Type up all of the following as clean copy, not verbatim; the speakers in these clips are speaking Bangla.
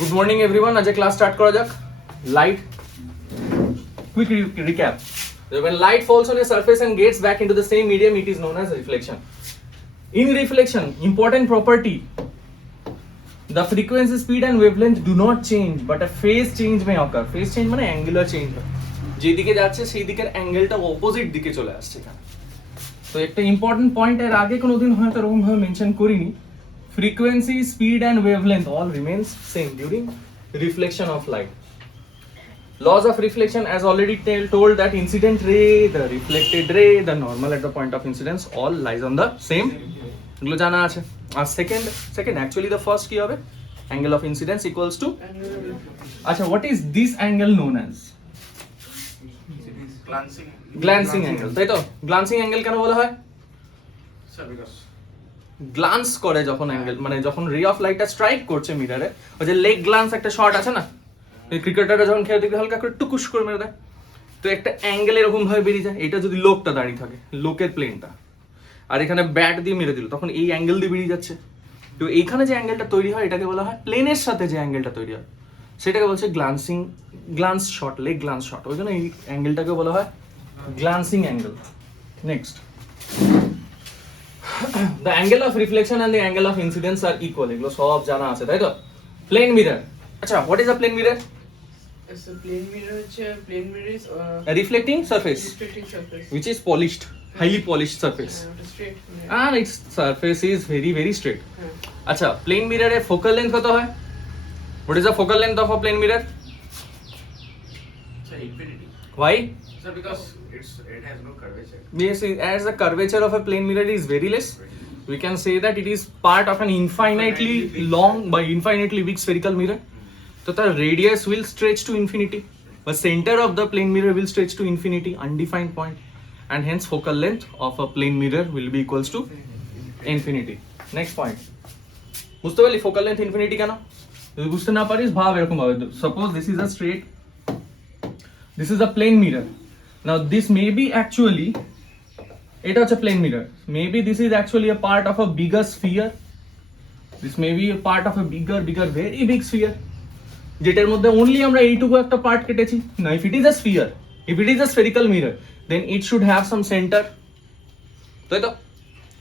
Good morning everyone. आज क्लास स्टार्ट करा जाक. Light. Quick recap. When light falls on a surface and gets back into the same medium, it is known as reflection. In reflection, important property. The frequency, speed and wavelength do not change, but a phase change may occur. Phase change মানে angular change হয়. যেদিকে যাচ্ছে সেই দিকের অ্যাঙ্গেলটা অপোজিট দিকে চলে আসছে এখানে. তো একটা ইম্পর্টেন্ট পয়েন্ট এর আগে কোনোদিন হয়তো এরকম ভাবে মেনশন করিনি. Frequency, speed and wavelength all remains same during reflection of light. Laws of reflection as already told that incident ray, the reflected ray, the normal at the point of incidence all lies on the same. এগুলো জানা আছে. আর second actually the first কি হবে? Angle of incidence equals to আচ্ছা what is this angle known as? Glancing angle. তাই তো? Glancing angle কেন বলা হয়? Sir, because গ্লান্স করে যখন অ্যাঙ্গেল মানে যখন রে অফ লাইটটা স্ট্রাইক করছে মিররে, ওই যে লেগ গ্লান্স একটা শট আছে না, এই ক্রিকেটাররা যখন খেলে দেখবে হালকা করে টুকুস করে মেরে দেয়, তো একটা অ্যাঙ্গেল এরকম ভাবে বেরিয়ে যায়. এটা যদি লোকটা দাঁড়িয়ে থাকে, লোকের প্লেনটা, আর এখানে ব্যাট দিয়ে মেরে দিল, তখন এই অ্যাঙ্গেল দিয়ে বেরিয়ে যাচ্ছে. তো এইখানে যে অ্যাঙ্গেলটা তৈরি হয় এটাকে বলা হয় প্লেনের সাথে যে অ্যাঙ্গেলটা তৈরি হয় সেটাকে বলছে glance shot, leg glance shot. ওই জন্য এই অ্যাঙ্গেলটাকে বলা হয় glancing angle. Next, the angle of reflection and the angle of incidence are equal. এগুলো সব জানা আছে তাই তো? Plane mirror. আচ্ছা, what is a plane mirror? it's a plane mirror is A reflecting surface which is polished, highly polished surface. straight And its surface is very very straight. আচ্ছা, plane mirror এর focal length কত হয়? What is the focal length of a plane mirror? So infinity. Why? So because it has no curvature. Yes, as the curvature of a plane mirror is very less, we can say that it is part of an infinitely long by infinitely big spherical mirror. So the radius will stretch to infinity. The center of the plane mirror will stretch to infinity, undefined point, and hence focal length of a plane mirror will be equals to infinity. Next point. বুঝতে পারলি focal length infinity কেন? যদি বুঝতে না পারিস ভাব এরকম ভাবে. Suppose this is a straight, this is a plane mirror. Now this may be actually, এটা হচ্ছে plane mirror. Maybe this is actually a part of a bigger sphere. This may be a part of a bigger very big sphere. যেটার মধ্যে only আমরা এইটুকু একটা পার্ট কেটেছি. Now if it is a sphere, if it is a spherical mirror, then it should have some center. তাই তো?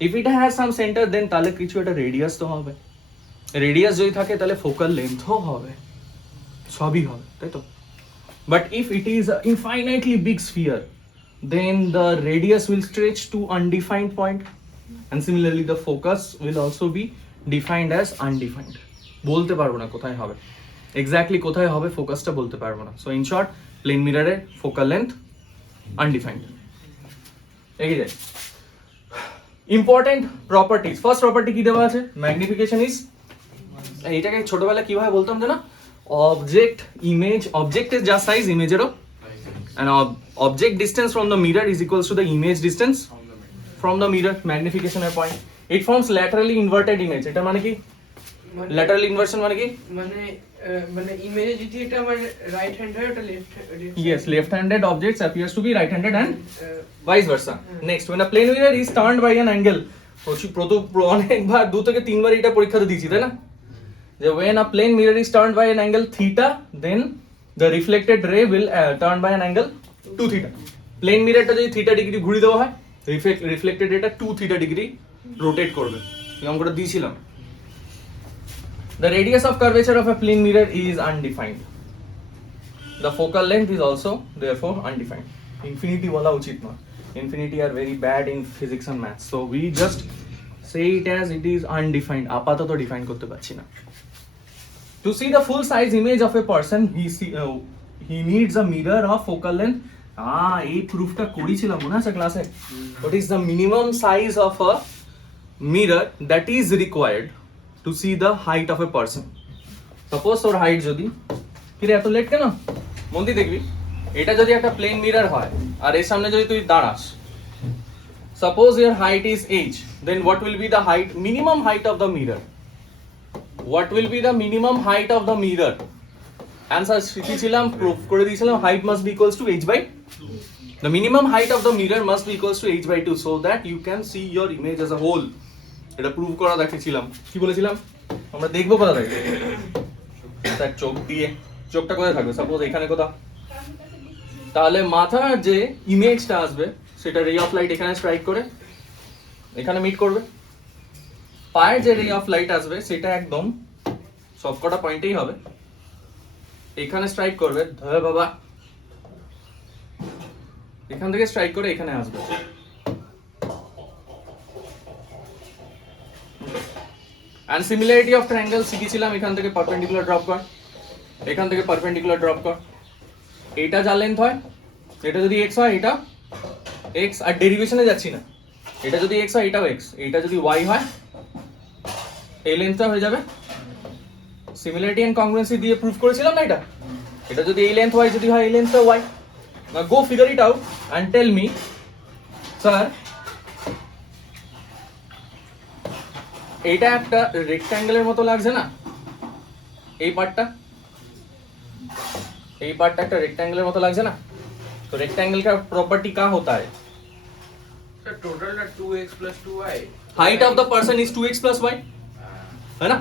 If it has some center, then তাহলে কিছু একটা রেডিয়াস তো হবে. রেডিয়াস যদি থাকে তাহলে ফোকাল লেন্থও হবে. সবই হবে, তাই তো? But if it is an infinitely big sphere, then the radius will stretch to undefined point, and similarly the focus will also be defined as undefined. বলতে পারবো না কোথায় হবে, exactly কোথায় হবে ফোকাসটা বলতে পারবো না. So in short, plane mirror এর focal length undefined. এগিয়ে যাই. Important properties. First property কি দেওয়া আছে? Magnification is, এইটাকে ছোটবেলা কিভাবে বলতাম জানো? Object image, object is just size image এরও, and object distance from the mirror is equals to the image distance from the mirror. Magnification এর point. It forms laterally inverted image. এটা মানে কি? Lateral inversion মানে কি? মানে ইমেজ যদি এটা আমার রাইট হ্যান্ড হয় ওটা left. Yes, left-handed objects appears to be right-handed and vice versa. Next, when a plane mirror is turned by an angle, অনেকবার 2 থেকে 3 বার এটা পরীক্ষাতে দিয়েছি তাই না? যে when a plane mirror is turned by an angle theta, then the reflected ray will turn by an angle 2 theta. Plane mirrorটা যদি theta ডিগ্রি ঘুরিয়ে দেওয়া হয়, reflected rayটা 2 theta ডিগ্রি রোটেট করবে. এরকম করে দিয়েছিলাম. The radius of curvature of a plane mirror is undefined. The focal length is also therefore undefined. Infinity বলা উচিত না. Infinity are very bad in physics and maths. So we just say it as it is undefined. আপাতত ডিফাইন করতে পারছি না. To see the full size image of a person, he needs a mirror of focal length. এই প্রুফটা করেছিলাম মনে আছে ক্লাসে. What is the minimum size of a mirror that is required to see the height of a person? Suppose তোর হাইট যদি, কিরে এত লেট কেন? মন দিয়ে দেখবি, এটা যদি একটা প্লেন মিরর হয় আর এর সামনে যদি তুই দাঁড়াস, suppose your height is h, then what will be the height, minimum height of the mirror? What will be the minimum height of the mirror? Answer শিখেছিলাম, প্রুফ করে দিয়েছিলাম, height must be equals to h by 2. The minimum height of the mirror must be equals to h by 2 so that you can see your image as a whole. এটা প্রুফ করা দেখিয়েছিলাম. কি বলেছিলাম? আমরা দেখবো কোথা থেকে? স্যার চোখ দিয়ে, চোখটা কোথায় থাকবে? সাপোজ এখানে কোথাও। তাহলে মাথার যে ইমেজটা আসবে সেটা রে অফ লাইট এখানে স্ট্রাইক করে এখানে মিট করবে। পায়ের যে রে অফ লাইট আসবে সেটা একদম সবকটা পয়েন্টেই হবে, এখানে স্ট্রাইক করবে, ধরে বাবা এখান থেকে স্ট্রাইক করে এখানে আসবে। and similarity of triangle শিখেছিলাম, এখান থেকে পারপেন্ডিকুলার ড্রপ কর, এখান থেকে পারপেন্ডিকুলার ড্রপ কর। এটা যার লেন্থ হয়, এটা যদি x হয় এটা x, আর ডেরিভেশনে যাচ্ছি না, এটা যদি x হয় এটাও x, এটা যদি y হয় এই লেন্থটা হয়ে যাবে। সিমিলারিটি এন্ড কংগ্রুয়েন্সি দিয়ে প্রুফ করেছিলাম না এটা, এটা যদি এই লেন্থ হয়, যদি হয় এই লেন্থটা y। Now go figure it out and tell me sir এইটা একটা রেক্ট্যাঙ্গেলের মতো লাগছে না? এই পার্টটা একটা रेक्टेंगल মতো লাগছে না? तो रेक्टेंगल का प्रॉपर्टी क्या होता है? Sir, total that 2x plus 2y. Height of the person is 2x plus y, है ना?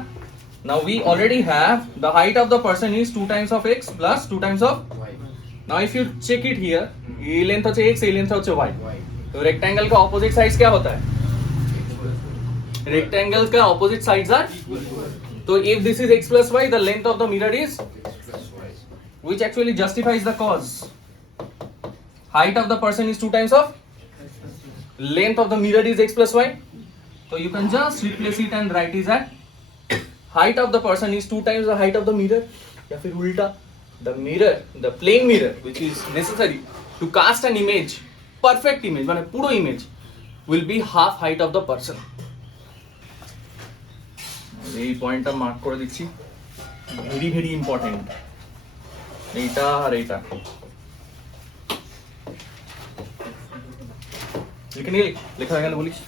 Now we already have the height of the person is 2 times of x plus 2 times of Y. now if you check it here, ये लेंथ होता है x, ये लेंथ होता है y। Y. तो रेक्टेंगल का ऑपोजिट साइड्स क्या होता है? रेक्टेंगल का ऑपोजिट साइड्स आर, तो if this is x plus y, the length of the mirror is, X plus y. which actually justifies the cause. Height of the person is 2 times of length of the mirror is x plus y, so you can just replace it and write is that height of the person is 2 times the height of the mirror, या फिर उल्टा, the mirror, the plane mirror which is necessary to cast an image, perfect image মানে পুরো image, will be half height of the person। এই পয়েন্টটা মার্ক করে দিচ্ছি, ভেরি ভেরি ইম্পর্টেন্ট, এইটা আর এইটা লিখে নিয়ে লেখা হয়ে গেল বলিস।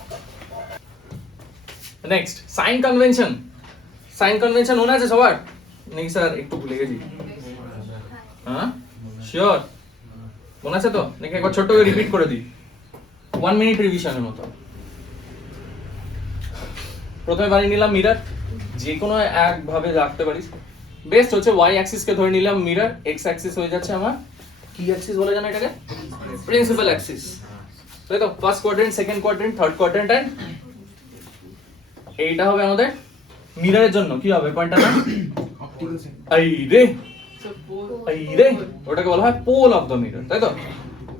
Next sign convention. Sign convention মনে আছে সবার? নেই স্যার একটু ভুলে গেছি। হ্যাঁ শিওর মনে আছে তো? নাকি একবার ছোট্ট করে রিপিট করে দিই, 1 মিনিট রিভিশনের মতো। প্রথমে বানিয়ে নিলাম মিরর, যে কোনো এক ভাবে রাখতে পারিস, বেস্ট হচ্ছে y অ্যাক্সিস কে ধরে নিলাম মিরর, x অ্যাক্সিস হয়ে যাচ্ছে আমার কি অ্যাক্সিস বলে জানো এটাকে? প্রিন্সিপাল অ্যাক্সিস, তাই তো? First quadrant, second quadrant, third quadrant, and এইটা হবে আমাদের মিররের জন্য কি হবে পয়েন্টটা না? এই রে এই রে, ওটাকে বলা হয় পোল অফ দ্য মিরর, তাই তো?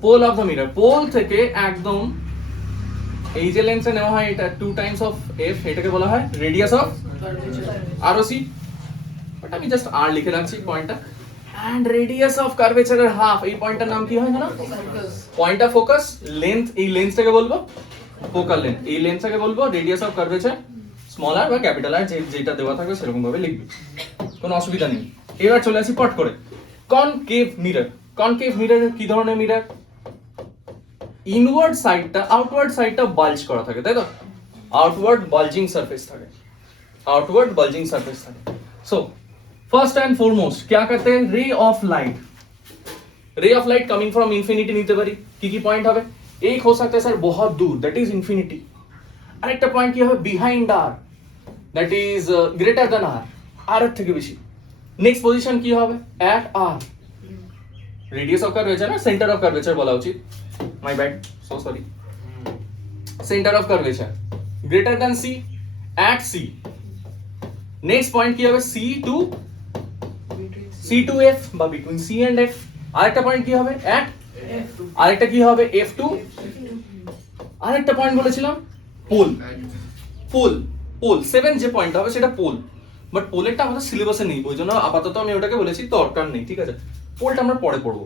Pole of the mirror, pole থেকে একদম এই যে লেন্সে নেওয়া হয় এটা 2 টাইমস অফ f, এটাকে বলা হয় রেডিয়াস অফ ROC, বাট আমি জাস্ট r লিখে রাখছি পয়েন্টটা। এন্ড রেডিয়াস অফ কার্ভেচারের হাফ, এই পয়েন্টটার নাম কি হয় জানো? Point of focus. লেন্থ, এই লেন্সটাকে বলবো ফোকাল লেন্থ, এই লেন্সটাকে বলবো রেডিয়াস অফ কার্ভেচার, স্মল আর বা ক্যাপিটাল আর, যেটা দেওয়া থাকবে সেরকম ভাবে লিখবি, কোনো অসুবিধা নেই। এবার চলে আসি পট করে কনকেভ মিরর। কনকেভ মিরর কি ধরনের মিরর? ইনওয়ার্ড সাইডটা, আউটওয়ার্ড সাইডটা বাল্জ করা থাকে, তাই তো? আউটওয়ার্ড বালজিং সারফেস থাকে, आउटवर्ड बल्जिंग सरफेस था। सो फर्स्ट एंड फॉरमोस्ट क्या करते हैं? रे ऑफ लाइट, रे of light coming from infinity নিতে পারি। কি কি পয়েন্ট হবে? एक हो सकता है सर बहुत दूर, दैट इज इनफिनिटी। আরেকটা পয়েন্ট কি হবে? Behind R, that is greater than R, R এর থেকে বেশি। নেক্সট পজিশন কি হবে? At R, radius of curvature না, সেন্টার অফ কার্ভেচার বলা উচিত, my bad, so sorry. Centre of curvature greater than C, at C. Next point কি হবে? C to F বা বিটুইন C এন্ড F। আরেকটা পয়েন্ট কি হবে? এট F2। আরেকটা কি হবে? F2। আরেকটা পয়েন্ট বলেছিলাম পোল, পোল, পোল 7 যে পয়েন্ট হবে সেটা পোল, বাট পোলেরটা আমাদের সিলেবাসে নেই, ওই জন্য আপাতত আমি ওটাকে বলেছি দরকার নেই, ঠিক আছে? পোলটা আমরা পরে পড়বো।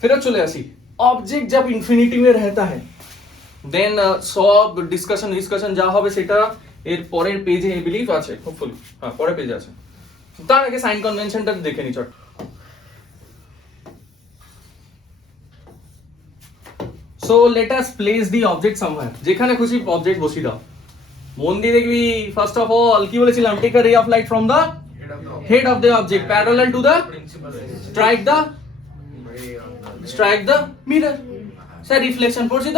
ফেরত চলে আসি, ऑब्जेक्ट जब इंफिनिटी में रहता है देन সব ডিসকাশন যা হবে সেটা এর পরের পেজে এই বিলিভ আছে, হোপফুলি হ্যাঁ পরের পেজে আছে। তার আগে সাইন কনভেনশনটা দেখে নি চট। So let us place the object somewhere, যেখানে খুশি অবজেক্ট বসিয়ে দাও। মন দিয়ে দেখবি, ফার্স্ট অফ অল কি বলেছিলাম? Take a ray of light from the head of the object parallel to the, strike the mirror. Sir reflection পড়ছি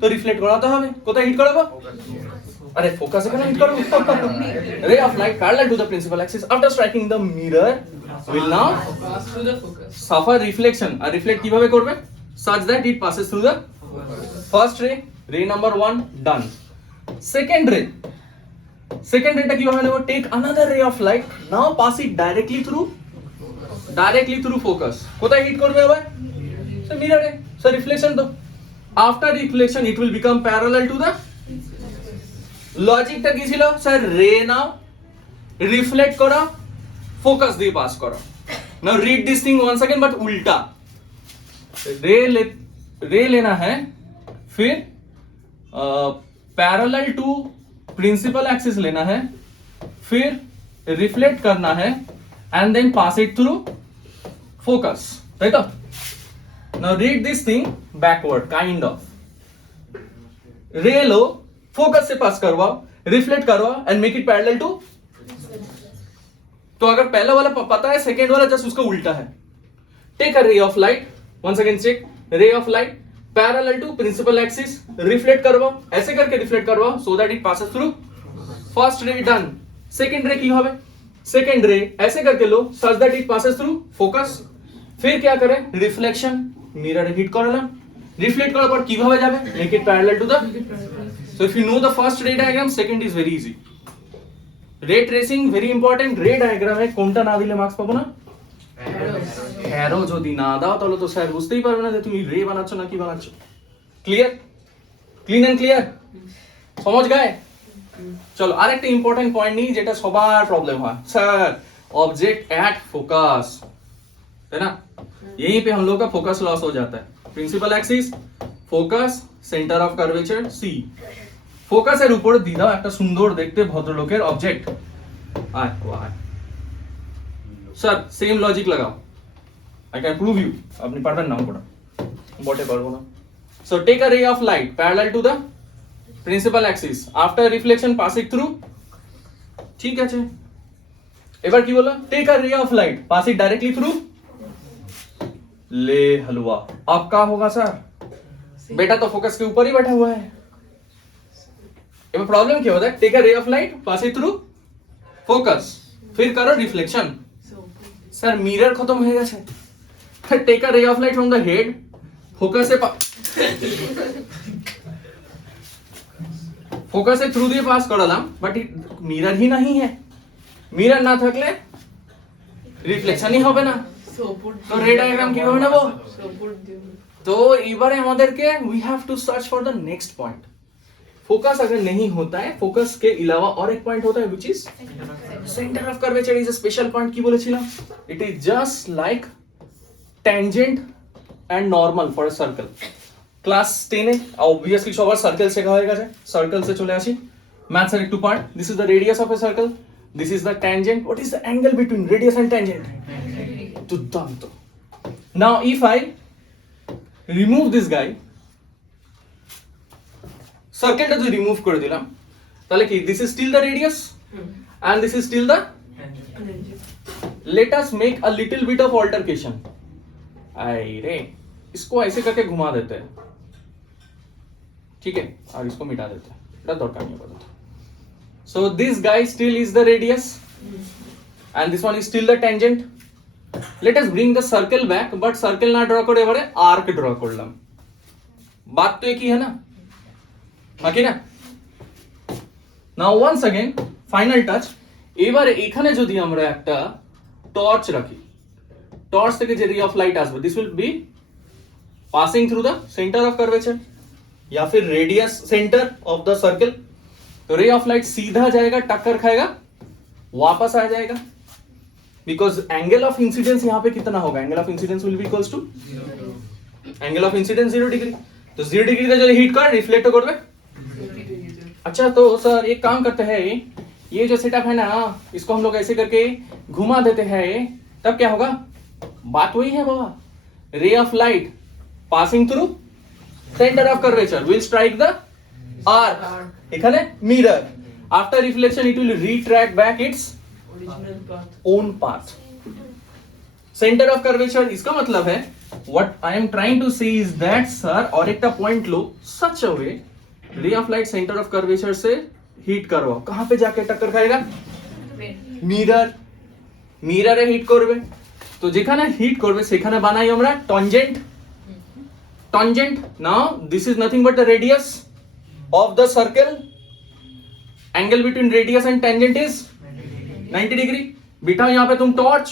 তো রিফ্লেক্ট করাতে হবে, কোথায় হিট করাবো? अरे फोकस এখানে হিট করো ray of light parallel to the principal axis after striking the mirror will now pass through the focus. suffer reflection আর রিফ্লেক্ট কিভাবে করবে such that it passes through the first ray number 1 done second ray টা কিভাবে নেব take another ray of light now pass it directly through focus কোথায় হিট করবে আবার সো মিররে সো রিফ্লেকশন তো after reflection it will become parallel to the লজিকটা কি ছিল স্যার রে নাও রিফ্লেক্ট করা ফোকাস দিয়ে পাস করা now read this thing once again but उल्टा रे लेना है फिर पैरेलल टू प्रिंसिपल एक्सिस लेना है फिर रिफ्लेक्ट करना है and then pass it through focus right now read this thing backward kind of ray लो फोकस से पास करवाओ रिफ्लेक्ट करवाओ and make it parallel to तो अगर पहला वाला पता है सेकेंड वाला जस्ट उसका उल्टा है take a ray of light once again check ray of light parallel to principal axis reflect करवाओ ऐसे करके रिफ्लेक्ट करवाओ so that it passes through first ray done second ray की হবে सेकेंड रे ऐसे करके लो such that it passes through focus फिर क्या करें रिफ्लेक्शन मिरर हिट করলাম रिफ्लेक्ट করার পর কিভাবে যাবে make it parallel to the So if you know the first ray diagram, second is very easy. Ray tracing very important. Ray diagram এ কোনটা না দিলে মার্কস পাবো না? অ্যারো যদি না দাও তাহলে তো স্যার বুঝতেই পারবে না যে তুমি রে বানাচ্ছ না কি বানাচ্ছ। ক্লিয়ার? Clean and clear? समझ गए? চলো আরেকটা ইম্পর্টেন্ট পয়েন্ট নিই যেটা সবার প্রবলেম হয়। স্যার ऑब्जेक्ट एट फोकस है ना? यहीं पे हम लोग का फोकस लॉस हो जाता है। Principal axis focus centre of curvature C ফোকাসের উপর দিয়ে দাও একটা সুন্দর দেখতে ভদ্রলোকের অবজেক্ট আয় স্যার সেম লজিক লাগাও আই ক্যান প্রুভ ইউ আপনি পারবেন না ওটা বটে পারবো না so take a ray of light parallel to the principal axis after reflection pass it through ঠিক আছে এবার কি বললাম take a ray of light pass it directly through ले हलवा अब क्या होगा सर बेटा तो फोकस के ऊपर ही बैठा हुआ है अब प्रॉब्लम क्या होता है take a ray of light pass it through focus फिर करो रिफ्लेक्शन सर मिरर खत्म हो गया है take a ray of light from the head focus से फोकस से थ्रू দিয়ে পাস করালাম বাট মিরর ही नहीं है মিরর না থাকলে রিফ্লেকশনই হবে না তো রে ডায়াগ্রাম কিভাবে নেব তো এবারে আমাদেরকে we have to search for the next point focus अगर नहीं होता है फोकस के अलावा और एक पॉइंट होता है which is centre of curvature is a special point की বলেছিলাম it is just like tangent and normal for a circle class 10 A obviously সবার সার্কেল শেখা হয়ে গেছে সার্কেল से চলে আসি ম্যাথস এর একটু part this is the radius of a circle this is the tangent what is the angle between radius and tangent দুর্দান্ত now if I remove this guy সার্কেলটা যদি রিমুভ করে দিলাম তাহলে কি this is still the radius and this is still the let us make a little bit of altercation अरे इसको ऐसे करके घुमा देते हैं ठीक है और इसको मिटा देते हैं এটা দরকার নেই আপাতত so this guy still is the radius and this one is still the tangent let us bring the circle back but circle ना ड्रॉ করে এবারে আর্ক ড্র করলাম बात तो एक ही है ना বাকি না নাও ওয়ান্স अगेन ফাইনাল টাচ এবারে এখানে যদি আমরা একটা টর্চ রাখি টর্চ থেকে যে রে অফ লাইট আসবে this will B passing through the centre of curvature या फिर radius centre of the circle तो रे ऑफ लाइट सीधा जाएगा टक्कर खाएगा वापस आ जाएगा बिकॉज एंगल ऑफ इंसिडेंस यहाँ पे कितना होगा angle of incidence will be equals to angle of incidence 0 degree तो 0 डिग्री का जो हिट कर रिफ्लेक्ट करबे अच्छा तो सर एक काम करते हैं ये जो सेटअप है ना इसको हम लोग ऐसे करके घुमा देते हैं तब क्या होगा बात वही है बाबा ray of light passing through centre of curvature will strike the arc এখানে mirror after reflection it will retract back its original path own path centre of curvature इसका मतलब है what I am trying to say is that sir और एक पॉइंट लो such a way ray of light centre of curvature से হিট করবাও, कहाँ पे जाके टक्कर खाएगा? মিরর, মিররে হিট করবে। তো যেখানে হিট করবে সেখানে বানাই আমরা tangent, tangent. Now this is nothing but the radius of the circle. Angle between radius and tangent is 90 degree. बिठाओ यहाँ पे तुम टॉर्च,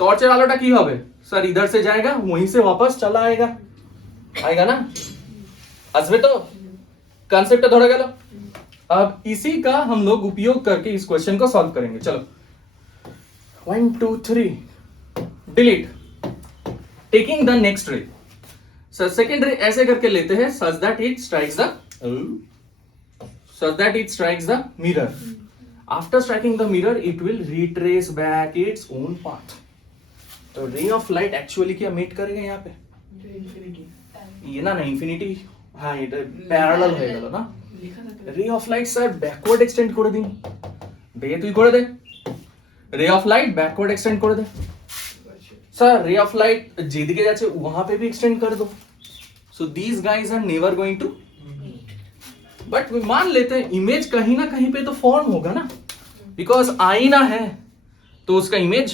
टॉर्चेर आलोटा की होबे सर इधर से जाएगा वहीं से वापस चला आएगा, आएगा ना? আসবে তো? कॉन्सेप्ट धरा गेलो। अब इसी का हम लोग उपयोग करके इस क्वेश्चन को सॉल्व करेंगे। चलो 1 2 3 डिलीट। टेकिंग द नेक्स्ट रे, सर सेकेंड रे ऐसे करके लेते हैं such that it strikes the mirror. After striking the mirror, it will retrace back its own path. तो ray of light actually क्या meet करेगा यहाँ पे? ये ना infinity, हाँ ये parallel হয়ে গেল না? ray of light sir backward extend করে দিন, দে তুই করে দে। ray of light backward extend করে দে। sir ray of light যেদিকে যাচ্ছে वहाँ पे भी extend कर दो। So these guys are never going to but मान लेते हैं इमेज कहीं ना कहीं पे तो फॉर्म होगा ना, बिकॉज आईना है तो उसका इमेज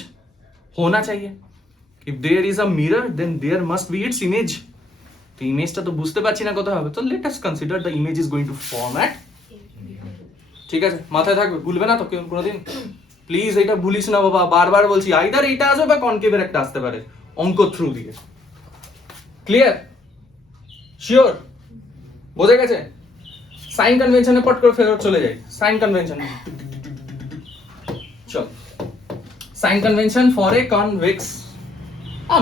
होना चाहिए। If there is a mirror then there must be its image. तो इमेजটা তো বুঝতে পারছি না কত হবে, তো let us consider the image is going to form at. ঠিক আছে, মাথায় থাকবে, ভুলবে না তো কেউ কোনোদিন। প্লিজ এটা ভুলিস না বাবা, বারবার বলছি, আইদার এটা আসবে বা কনকেভের একটা আসতে পারে অঙ্ক থ্রু দিয়ে। ক্লিয়ার? শিওর? বোঝা গেছে? সাইন কনভেনশনে পট করে ফেরত চলে যাই। সাইন কনভেনশন, চল sign convention for a convex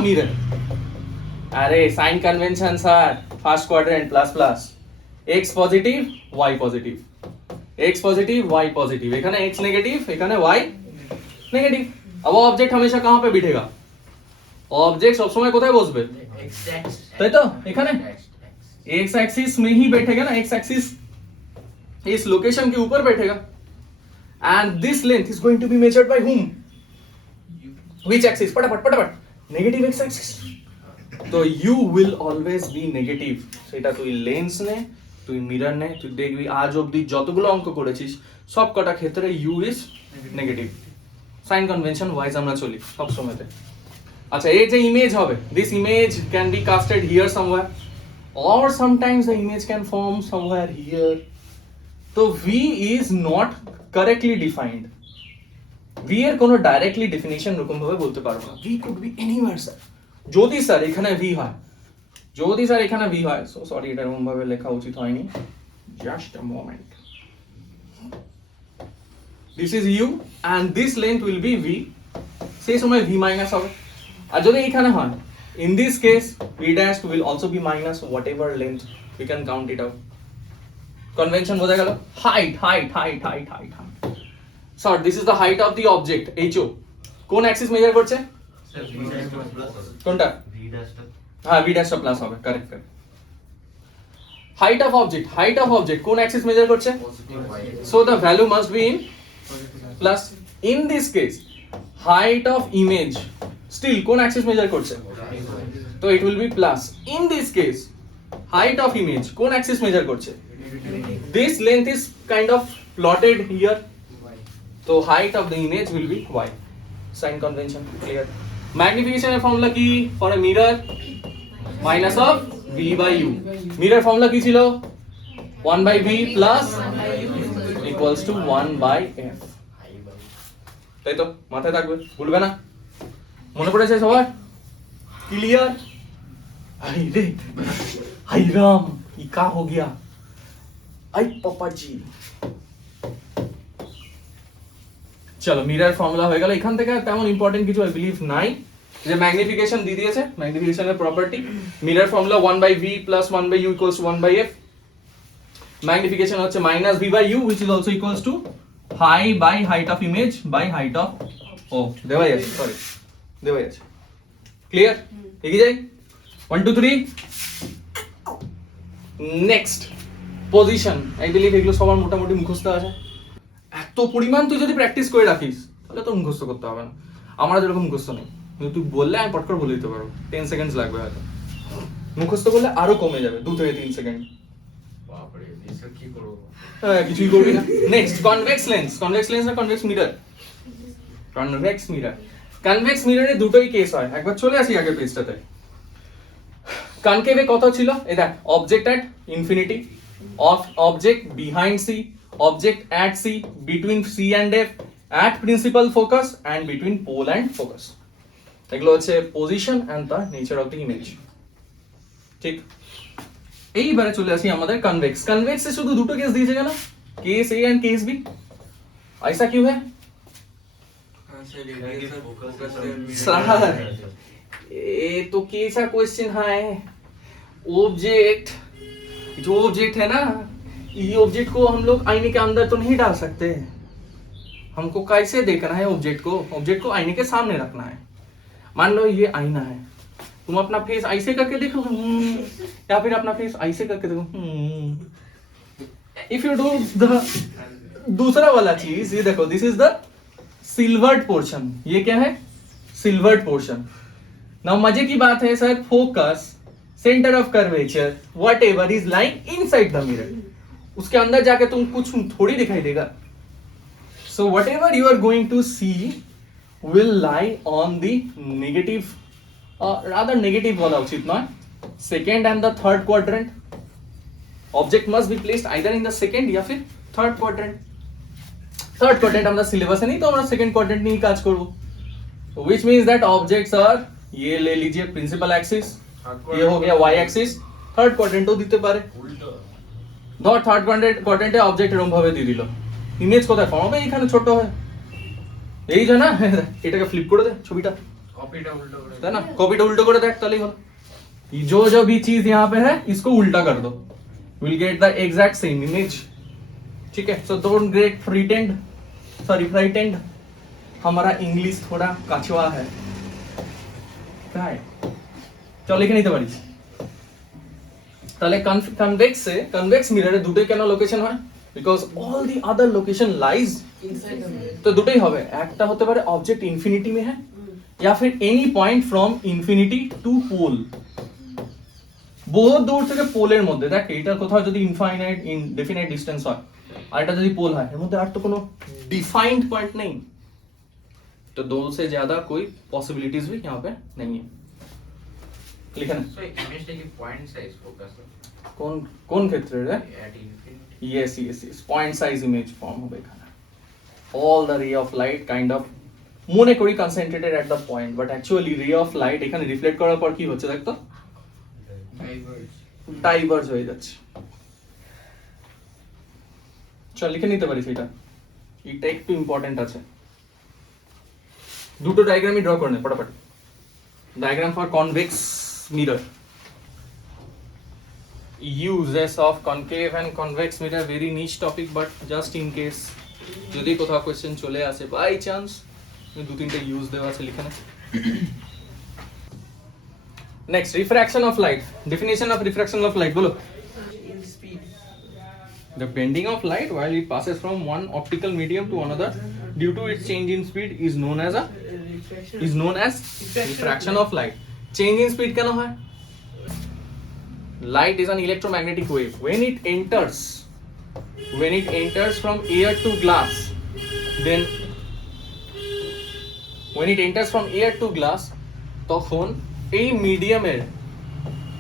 mirror. আরে sign convention sir first quadrant plus plus, x positive y positive, x positive y positive, এখানে x नेगेटिव এখানে y नेगेटिव। अब ऑब्जेक्ट हमेशा कहां पे बैठेगा? ऑब्जेक्ट सब समय কোথায় বসবে? তাই তো, এখানে x एक्सिस में ही बैठेगा ना, x एक्सिस इस लोकेशन के ऊपर बैठेगा। And this length is going to be measured by whom? which axis? फटाफट फटाफट, नेगेटिव x एक्सिस। तो u will always be negative। সেটা তুই লেন্স নে, তুই মিরর নে, তুই দেখবি আজ অবধি যতগুলো অঙ্ক করেছিস সব কটা ক্ষেত্রে u is negative. Sign convention wise আমরা চলি সব সময়তে। আচ্ছা, এই যে ইমেজ হবে, this image can be casted here somewhere or sometimes the image can form somewhere here। तो v is not correctly defined। v এর কোনো ডাইরেক্টলি ডেফিনিশন এরকম ভাবে বলতে পারবো না। v could be anywhere sir. যদি স্যার এখানে v হয়, যদি স্যার এখানে v হয়, সো সরি এটা এরকম ভাবে লেখা উচিত হয়নি, just a moment. This is u and this length will be v, সেই সময় v মাইনাস হবে। আর যদি এখানে হয়, in this case v dash will also be minus whatever length, we can count it out। convention বোঝা গেল? height height height height height sir this is the height of the object ho। কোন অ্যাক্সিস মেজার করছে? কোনটা? হ্যাঁ v dash টা প্লাস হবে, correct correct. height of object কোন অ্যাক্সিস মেজার করছে? so the value must be in plus। in this case height of image still কোন অ্যাক্সিস মেজার করছে? তো it will be plus। in this case height of image কোন অ্যাক্সিস মেজার করছে? this length is kind of plotted here, so height of the image will be y। sign convention clear? magnification এর ফর্মুলা কি for a mirror? minus of v by u। mirror formula কি ছিল? 1 by v plus equals to 1 by f। তাই তো, মাথায় থাকবে, ভুলবে না। মনে পড়েছে সবার? ক্লিয়ার? अरे हाय राम, ये क्या हो गया? आई पापा जी। চলো মিরর ফর্মুলা হয়ে গেল। এখান থেকে তেমন ইম্পর্টেন্ট কিছু আই বিলিভ নাই। যে ম্যাগনিফিকেশন দিয়ে দিয়েছে, ম্যাগনিফিকেশনের property, mirror formula 1 by v plus 1 by u equals to 1 by f। Magnification হচ্ছে minus v by u which is also equals to high by height of image by height of দেওয়া যাচ্ছে, সরি দেওয়া যাচ্ছে। ক্লিয়ার? এগিয়ে যাই 1 2 3। নেক্সট পজিশন, আই বিলিভ এগুলো সবার মোটামুটি মুখস্থ আছে। এত পরিমাণ তুই যদি প্র্যাকটিস করে রাখিস তাহলে তো মুখস্থ করতে হবে না। আমরা যেরকম মুখস্থ নেই, কিন্তু তুই বললে আমি পট করে বলে দিতে পারবো, 10 সেকেন্ডস লাগবে হয়তো। মুখস্থ করলে আরো কমে যাবে 2 থেকে 3 সেকেন্ড। বাপরে 20 তো কি করবো? কিছুই করবি না। নেক্সট কনভেক্স লেন্স না convex mirror? Convex mirror. Convex মিররে দুটোই কেস হয়। একবার চলে আসি আগের পেজটাতে। কনকেভে কত ছিল? এই দেখ, object at infinity, object behind C, object at C, between C and F, at principal focus and between pole and focus. এগুলো হচ্ছে position and the nature of the image. ঠিক, এইবারে চলে আসি আমাদের কনভেক্স। কনভেক্সে শুধু দুটো কেস দিয়েছে কেন? Case A and case B. ऐसा क्यों है सर? ये तो कैसा क्वेश्चन है? ऑब्जेक्ट, जो ऑब्जेक्ट है ना, ये ऑब्जेक्ट को हम लोग आईने के अंदर तो नहीं डाल सकते। हमको कैसे देखना है ऑब्जेक्ट को? ऑब्जेक्ट को आईने के सामने रखना है। मान लो ये आईना है, तुम अपना फेस ऐसे करके देखो, या फिर अपना फेस ऐसे करके देखो। इफ यू डू द दूसरा वाला चीज, ये देखो, this is the silvered portion. ये क्या है? Silvered portion. नाउ मजे की बात है sir, focus, centre of curvature, whatever is lying inside the mirror, उसके अंदर जाके तुम कुछ थोड़ी दिखाई देगा। So whatever you are going to see will lie on the negative, rather negative बोला उचित ना, second and the third quadrant. Object must be placed either in the second या फिर third quadrant. Third quadrant हमरा syllabus है नहीं, तो हमरा second quadrant नहीं काज करो। Which means that objects are, ये ले लीजिए principal axis, ये हो गया y axis, third quadrant तो दिते पारे। ধর third quadrant object এরকম ভাবে দিয়ে দিল, ইমেজ কোথায় ফর্ম হবে? এইখানে ছোট হয়, এই যে না, এটাকে ফ্লিপ করে দে ছবিটা, কপিটা উল্টো করে है ना, कॉपीটা उल्टो করে দেখ তাহলেই হলো। जो जो भी चीज यहाँ पे है इसको उल्टा कर दो, will get the exact same image. ठीक है, सो डोंट गेट फ्राइटेंड। हमारा इंग्लिश थोड़ा कछुआ है, क्या है? চল লিখে নিতে পারিস। তাহলে কনভেক্স মিররে দুটোই কেন লোকেশন হয়? Because all the other location lies inside the mirror. তো দুটোই হবে। একটা হতে পারে অবজেক্ট ইনফিনিটি में है, या फिर any point from infinity to pole. বহুত দূর থেকে পোলের মধ্যে, দেখ এটা কোথাও যদি ইনফাইনাইট ইনডেফিনাইট ডিসটেন্স হয় আর এটা যদি পোল হয়, এর মধ্যে আর তো কোনো डिफाइंड पॉइंट नहीं, तो दो से ज्यादा कोई पॉसिबिलिटीज भी यहाँ पे नहीं है। लिखा ना সো ইমেজটা কি পয়েন্ট সাইজ ফোকাস কোন ক্ষেত্রে রে? এট infinity yes point size image form হবে এখানে। all the ray of light kind of মনে করি concentrated at the point, but actually ray of light এখানে রিফ্লেক্ট করার পর কি হচ্ছে দেখ তো, ডাইভার্জ হয়ে যাচ্ছে। চল লিখে নিতে পারিস এটা, এটা একটু ইম্পর্টেন্ট আছে। দুটো ডায়াগ্রামই ড্র করে নে ফটাফট। Diagram for convex mirror, uses of concave and convex mirror, very niche topic, but just in case যদি কোথাও কোশ্চেন চলে আসে বাই চান্স, দু তিনটে ইউজ দেওয়া আছে লিখে নে। Next, refraction of light. Definition of refraction of light বলো। In speed. The bending of light while it passes from one optical medium to another due to its change in speed is known as refraction of light. Change in speed কেন হয়? Light is an electromagnetic wave. When it enters from air to glass, then তখন এই মিডিয়ামের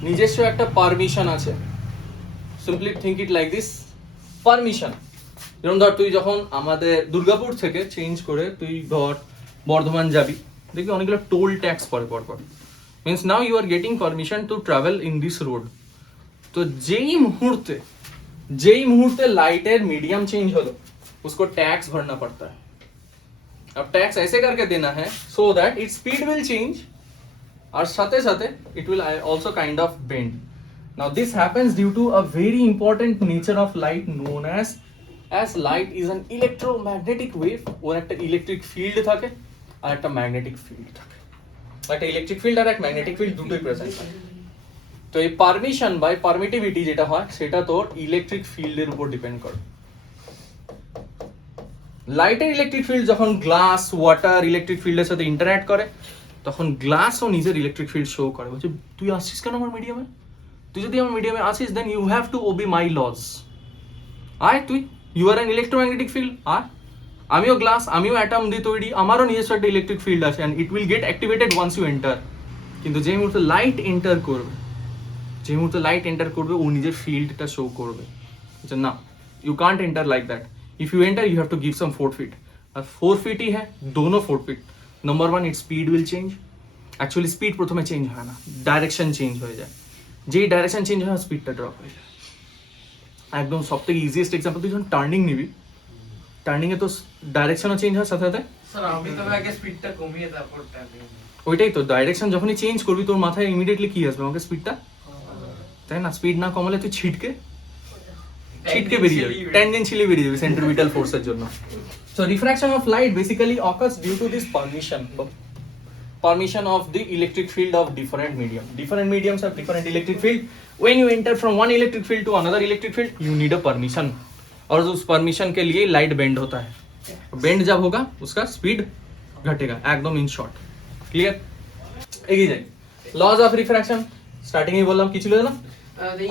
নিজস্ব একটা পারমিশন আছে। Simply think it like this, permission. যেমন ধর তুই যখন আমাদের দুর্গাপুর থেকে চেঞ্জ করে তুই ধর বর্ধমান যাবি, দেখবি অনেকগুলো টোল ট্যাক্স পরে পর। Means now you are getting permission to travel in this road. तो যেই मुहूर्ते लाइटेर मीडियम चेंज हलो, उसको टैक्स भरना पड़ता है। अब टैक्स ऐसे करके देना है so that its speed will change और साथे साथे it will also kind of bend. Now this happens due to a very important nature of light known as light is an electromagnetic wave। और একটা ইলেকট্রিক ফিল্ড থাকে আর একটা ম্যাগনেটিক ফিল্ড থাকে, একটা ইলেকট্রিক ফিল্ড আর এক ম্যাগনেটিক ফিল্ড দুটোই প্রেজেন্ট থাকে। তো এই পারমিশন বাই পারমিটিভিটি যেটা হয় সেটা তোর ইলেকট্রিক ফিল্ডের উপর ডিপেন্ড করে। লাইটের ইলেকট্রিক ফিল্ড যখন গ্লাস, ওয়াটার ইলেকট্রিক ফিল্ডের সাথে ইন্টারঅ্যাক্ট করে, তখন গ্লাসও নিজের ইলেকট্রিক ফিল্ড শো করে, বলছে তুই আসছিস কেন আমার মিডিয়ামে? তুই যদি আমার মিডিয়ামে আসিস then you have to obey my laws. আয় তুই, you are an electromagnetic field, আয়। আমিও গ্লাস, আমিও অ্যাটম দিয়ে তৈরি, আমারও নিজস্ব একটা ইলেকট্রিক ফিল্ড আছে, and it will get activated once you enter. কিন্তু যে মুহূর্তে লাইট এন্টার করবে, যে মুহূর্তে লাইট এন্টার করবে, ও নিজের ফিল্ডটা শো করবে যে না, you can't enter like that, if you enter you have to give some forfeit. আর ফোরফিট ही है, दोनों forfeit. Number one, it speed will change. Actually speed প্রথমে চেঞ্জ হয় না, ডাইরেকশন চেঞ্জ হয়ে যায়। যেই ডাইরেকশন চেঞ্জ হয় স্পিডটা ড্রপ হয়ে যায়। একদম সব থেকে ইজিয়েস্ট এক্সাম্পল, তুই যখন টার্নিং নিবি, টার্নিংয়ে তো ডাইরেকশনও চেঞ্জ হয় সাথে সাথে। স্যার আমি তো আগে স্পিডটা কমিয়ে তারপর টার্নিং। ওইটাই তো, ডাইরেকশন যখনই চেঞ্জ করবি তোর মাথায় ইমিডিয়েটলি কি আসবে, আমাকে স্পিডটা, তাই না? স্পিড না কমালে তুই ছিটকে বেরিয়ে যাবি, ট্যানজেন্সিয়ালি বেরিয়ে যাবি সেন্ট্রিপিটাল ফোর্সের জন্য। So refraction of light basically occurs due to this permission of the electric field of different medium. Different mediums have different electric field. When you enter from one electric field to another electric field, you need a permission. और उस परमिशन के लिए लाइट बेंड होता है। बेंड जब होगा उसका स्पीड घटेगा, एकदम इन शॉर्ट। क्लियर? এগিয়ে যাই। লজ অফ রিফ্র্যাকশন স্টার্টিং এ বললাম, কি ছিল জানো?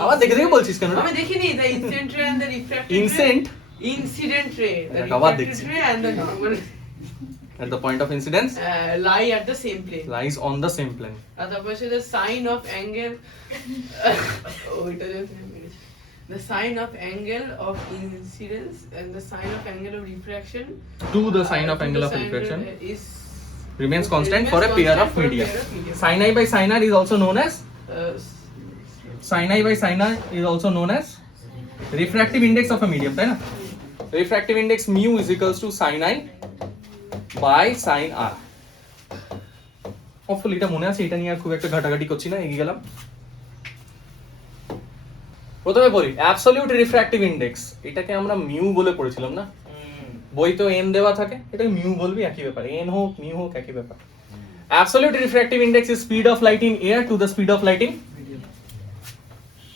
আবার দেখে দেখে বলছিস কেন? আমি দেখিনি, the incident ray and the refracted incident ray, আবার দেখছি। Ray and the normal At the point of incidence lie at the same plane. lies on the same plane. আর তারপর সে the sign of angle ওইটা যদি the sign of angle of incidence and the sign of angle of refraction To the sign of to angle the of sign refraction is remains constant for a remains pair of constant for a media. pair of media. Sin I by sin R is also known as uh, sin I by sin R is also known as refractive index of a medium, তাই না? Refractive index mu is equals to sin I by sin R. Hopefully এটা মনে আছে, এটা নিয়ে আর খুব একটা ঘাটাঘাটি করছি না, এগিয়ে গেলাম। প্রথমে বলি অ্যাবসলিউট রিফ্র্যাক্টিভ ইন্ডেক্স, এটাকে আমরা মিউ বলে পড়েছিলাম না? বই তো এন দেওয়া থাকে, এটাকে মিউ বলবি, একই ব্যাপার, এন হোক মিউ হোক একই ব্যাপার। Absolute refractive index is speed of light in air to the speed of light in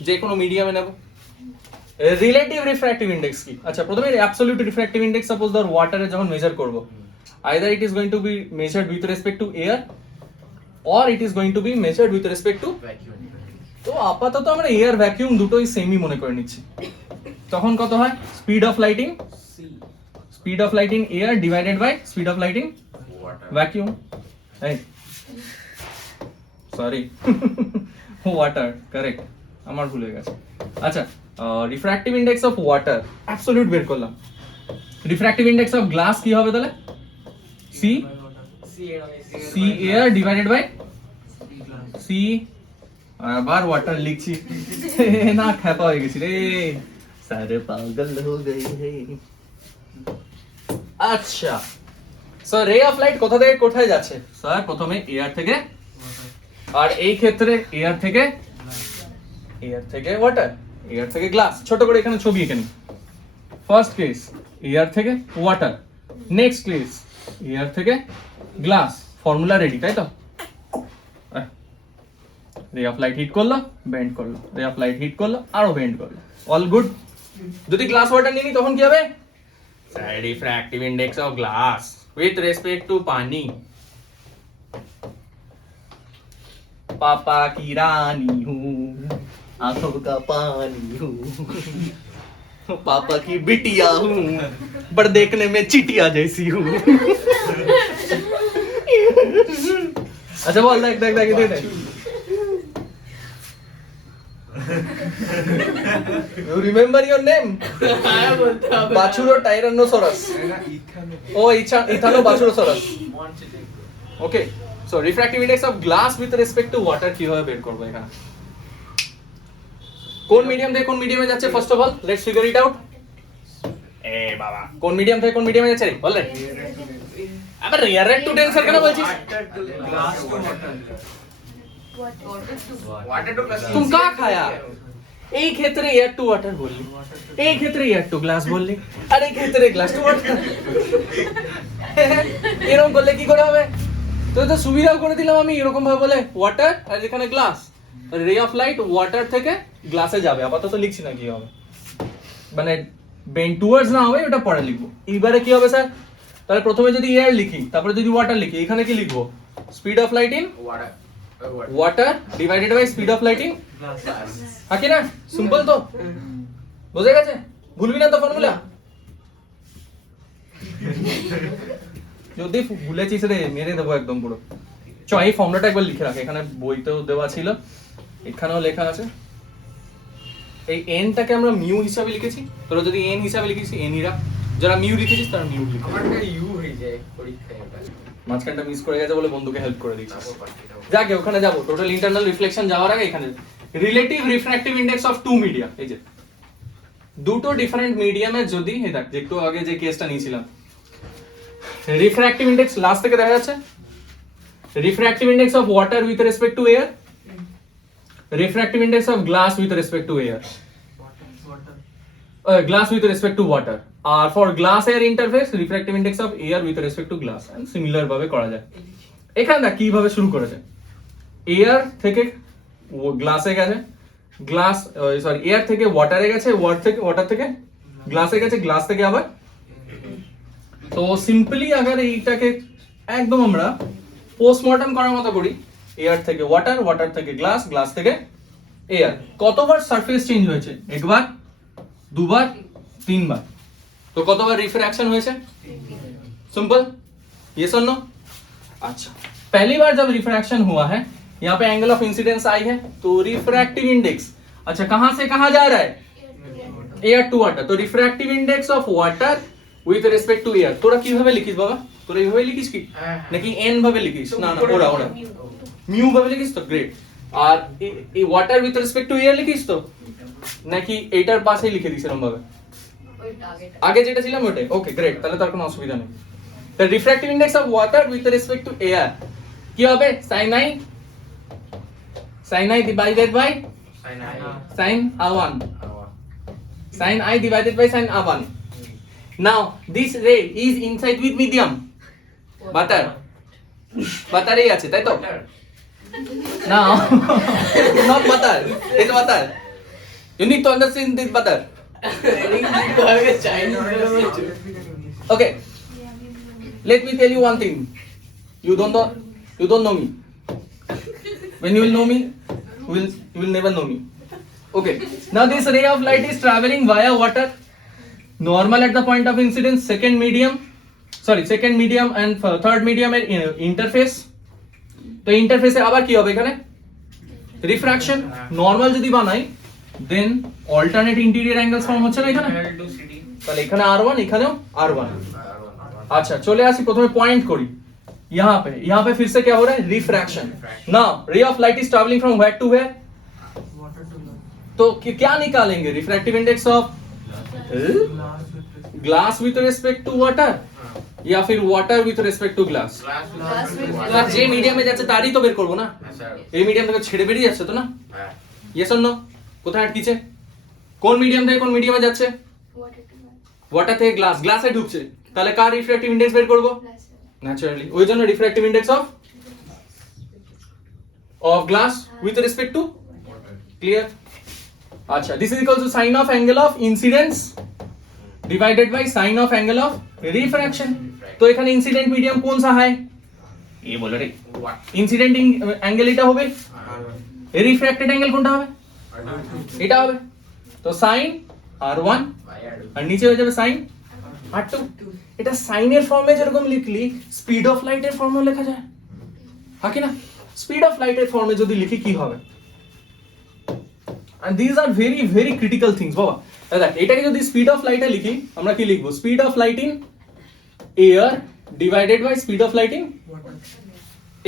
যে কোনো মিডিয়ামে নেব। রিলেটিভ রিফ্র্যাক্টিভ ইন্ডেক্স কি? আচ্ছা, প্রথমে অ্যাবসলিউট রিফ্র্যাক্টিভ ইন্ডেক্স সাপোজ ধর ওয়াটারে যখন মেজার করব, either it is going two B measured with respect to air or it is going two B measured with respect two, তো আপাতত আমরা এয়ার ভ্যাকিউম দুটোই সেমই মনে করে নিচ্ছি। তখন কত হয়? Speed of lighting, speed of light in air divided by speed of light in vacuum. এই সরি ওয়াটার, কারেক্ট, আমার ভুল হয়ে গেছে। আচ্ছা, refractive index of water absolute বের করলাম। রিফ্র্যাক্টিভ ইন্ডেক্স অফ গ্লাস কি হবে তাহলে? C air divided by C, আবার ওয়াটার লিখছি না, খ্যাপা হয়ে গেছি রে, সারে পাগল হো গই রে। আচ্ছা, সো রে অফ লাইট কোথা থেকে কোথায় যাচ্ছে? স্যার প্রথমে এয়ার থেকে, আর এই ক্ষেত্রে এয়ার থেকে ওয়াটার, এয়ার থেকে গ্লাস। ছোট করে এখানে ছবি এখানে, ফার্স্ট কেস এয়ার থেকে ওয়াটার, নেক্সট কেস এয়ার থেকে গ্লাস। ফর্মুলা রেডি, তাই তো? রে অফ লাইট হিট করলো, বেন্ড করলো, রে অফ লাইট হিট করলো, আরো বেন্ড করলো, অল গুড। যদি গ্লাস ওয়াটার নিই তখন কি হবে? Refractive index of glass with respect two পানি। पापा की रानी हूँ, आंखों का पानी हूँ, पापा की बिटिया हूँ, पर देखने में चिटिया जैसी हूँ। अच्छा बोल, देख देख देख देख, you remember your name? Bachuro Tyrannosaurus. Oh, Ethano Bachurosaurus. Okay. So refractive index of glass with respect to water কিভাবে বের করব এখানে? কোন মিডিয়াম থেকে কোন মিডিয়ামে যাচ্ছে? First of all let's figure it out. এ বাবা, কোন মিডিয়াম থেকে কোন মিডিয়ামে যাচ্ছে বল রে। আবার রিয়ার টু টেন্সর কেন বলছিস? वाटर टू प्लस तुम का खाया? এই ক্ষেত্রে এয়ার টু ওয়াটার বললি, এই ক্ষেত্রে এয়ার টু গ্লাস বললি, আর এই ক্ষেত্রে গ্লাস টু ওয়াটার। এরকম করলে কি করে হবে? তো সুবিধাও করে দিলাম আমি, এরকম ভাবে বলে ওয়াটার আর এখানে গ্লাস, রে অফ লাইট ওয়াটার থেকে গ্লাসে যাবে। আপাতত লিখছি না কি হবে, মানে বেন্ড টুয়ার্ডস না হবে, ওটা পরে লিখবো। এবারে কি হবে স্যার? তাহলে প্রথমে যদি এয়ার লিখি, তারপরে যদি ওয়াটার লিখি, এখানে কি লিখবো? Speed of light in water divided by speed of light in glass. হ্যাঁ কি না? সিম্পল তো, বুঝে গেছে? ভুলবি না তো ফর্মুলা যদি ভুলেছিস রে মেরে দেবো একদম পুরো চ এই ফর্মুলাটা একবার লিখে রাখ এখানে বইতেও দেওয়া ছিল এখানেও লেখা আছে এই এনটাকে আমরা মিউ হিসাবে লিখেছি তোরা যদি এন হিসাবে লিখিস এন ই রাখ যারা মিউ লিখেছিস তারা মিউ লিখ আমার একটা ইউ হয়ে যায় পরীক্ষায় ওটা মাঝখানটা মিস করে গেছে বলে বন্ধুকে হেল্প করে দিচ্ছিস তারপর বাকিটাও। যাকে ওখানে যাবো টোটাল ইন্টারনাল রিফ্লেকশন যাওয়ার আগে এখানে relative refractive index of two media এই যে দুটো ডিফারেন্ট মিডিয়ামে যদি এই দেখ একটু আগে যে কেসটা নিয়েছিলাম রিফ্র্যাক্টিভ ইন্ডেক্স লাস্ট থেকে দেখা যাচ্ছে refractive index of water with respect to air refractive index of glass with respect to air glass with respect to water আর for glass air interface refractive index of air with respect to glass and similar ভাবে করা যায় এখানে দেখ কিভাবে শুরু করেছে এয়ার থেকে গ্লাসে গেছে গ্লাস সরি এয়ার থেকে ওয়াটারে গেছে ওয়াটার থেকে গ্লাসে গেছে গ্লাস থেকে আবার তো সিম্পলি अगर এইটাকে একদম আমরা পোস্টমর্টম করার মতো করি এয়ার থেকে ওয়াটার ওয়াটার থেকে গ্লাস গ্লাস থেকে এয়ার কতবার সারফেস চেঞ্জ হয়েছে একবার দুবার তিনবার तो কতবার रिफ्रैक्शन হয়েছে सिंपल यस और नो अच्छा पहली बार जब रिफ्रैक्शन हुआ है यहाँ पे एंगल ऑफ इंसिडेंस आई है तो रिफ्रैक्टिव इंडेक्स अच्छा कहां से कहां जा रहा है एयर टू वाटर तो refractive index of water with respect to air তোরা কিভাবে লিখিস বাবা তোরা এইভাবে লিখিস কি নাকি এন ভাবে লিখিস না না ওরা ওরা মিউ ভাবে লিখিস তো গ্রেট আর এই water with respect to air লিখিস তো নাকি এইটার পাশেই লিখে দিস এরকম ভাবে আগে যেটা ছিলাম ওটাই ওকে গ্রেট তাহলে তার কোনো অসুবিধা নেই the refractive index of water with respect to air কি হবে sin I divided by sin r1 sin I divided by sin r1 now this ray is inside with medium butter এই আছে তাই তো now not butter it's butter you need to understand this butter okay let me tell you one thing you don't know me when you will know me you will never know me okay now this ray of light is traveling via water normal at the point of incidence second medium and third medium এর interface তো ইন্টারফেসে আবার কি হবে এখানে রিফ্র্যাকশন নরমাল যদি বানাই দেন অল্টারনেট ইন্টেরিয়র অ্যাঙ্গেলস ফর্ম হচ্ছে না এখানে তাহলে এখানে r1 এখানেও r1 अच्छा चले आसी प्रथमे पॉइंट करी यहाँ पे फिर से क्या हो रहा है refraction now ray of light is travelling from where to where तो क्या निकालेंगे refractive index of glass with respect to water या फिर water with respect to glass যে মিডিয়ামে যাচ্ছে তারই তো বের করব না এই মিডিয়াম থেকে ছেড়ে বেরিয়ে যাচ্ছে তো না यस और नो কোথায় আটকিছে কোন মিডিয়াম থেকে কোন মিডিয়ামে যাচ্ছে ওয়াটার থেকে গ্লাসে ঢুকছে তাহলে কার রিফ্র্যাক্টিভ ইনডেক্স বের করব ন্যাচারালি ওই জন্য refractive index of glass with respect to clear अच्छा this is equal to sine of angle of incidence divided by sine of angle of refraction तो এখানে ইনসিডেন্ট মিডিয়াম কোন সা है ये बोल रे ইনসিডেন্ট অ্যাঙ্গেল এটা হবে রিফ্র্যাক্টেড অ্যাঙ্গেল কোনটা হবে এটা হবে তো sin r1 আর নিচে হয়ে যাবে sin r2 এটা সাইনের ফর্মে যেরকম লিখলি স্পিড অফ লাইটের ফর্মেও লেখা যায় হ্যাঁ কি না স্পিড অফ লাইটের ফর্মে যদি লিখি কি হবে and these are very very critical things বাবা দেখ এটাকে যদি স্পিড অফ লাইটে লিখি আমরা কি লিখবো speed of light in air divided by speed of light in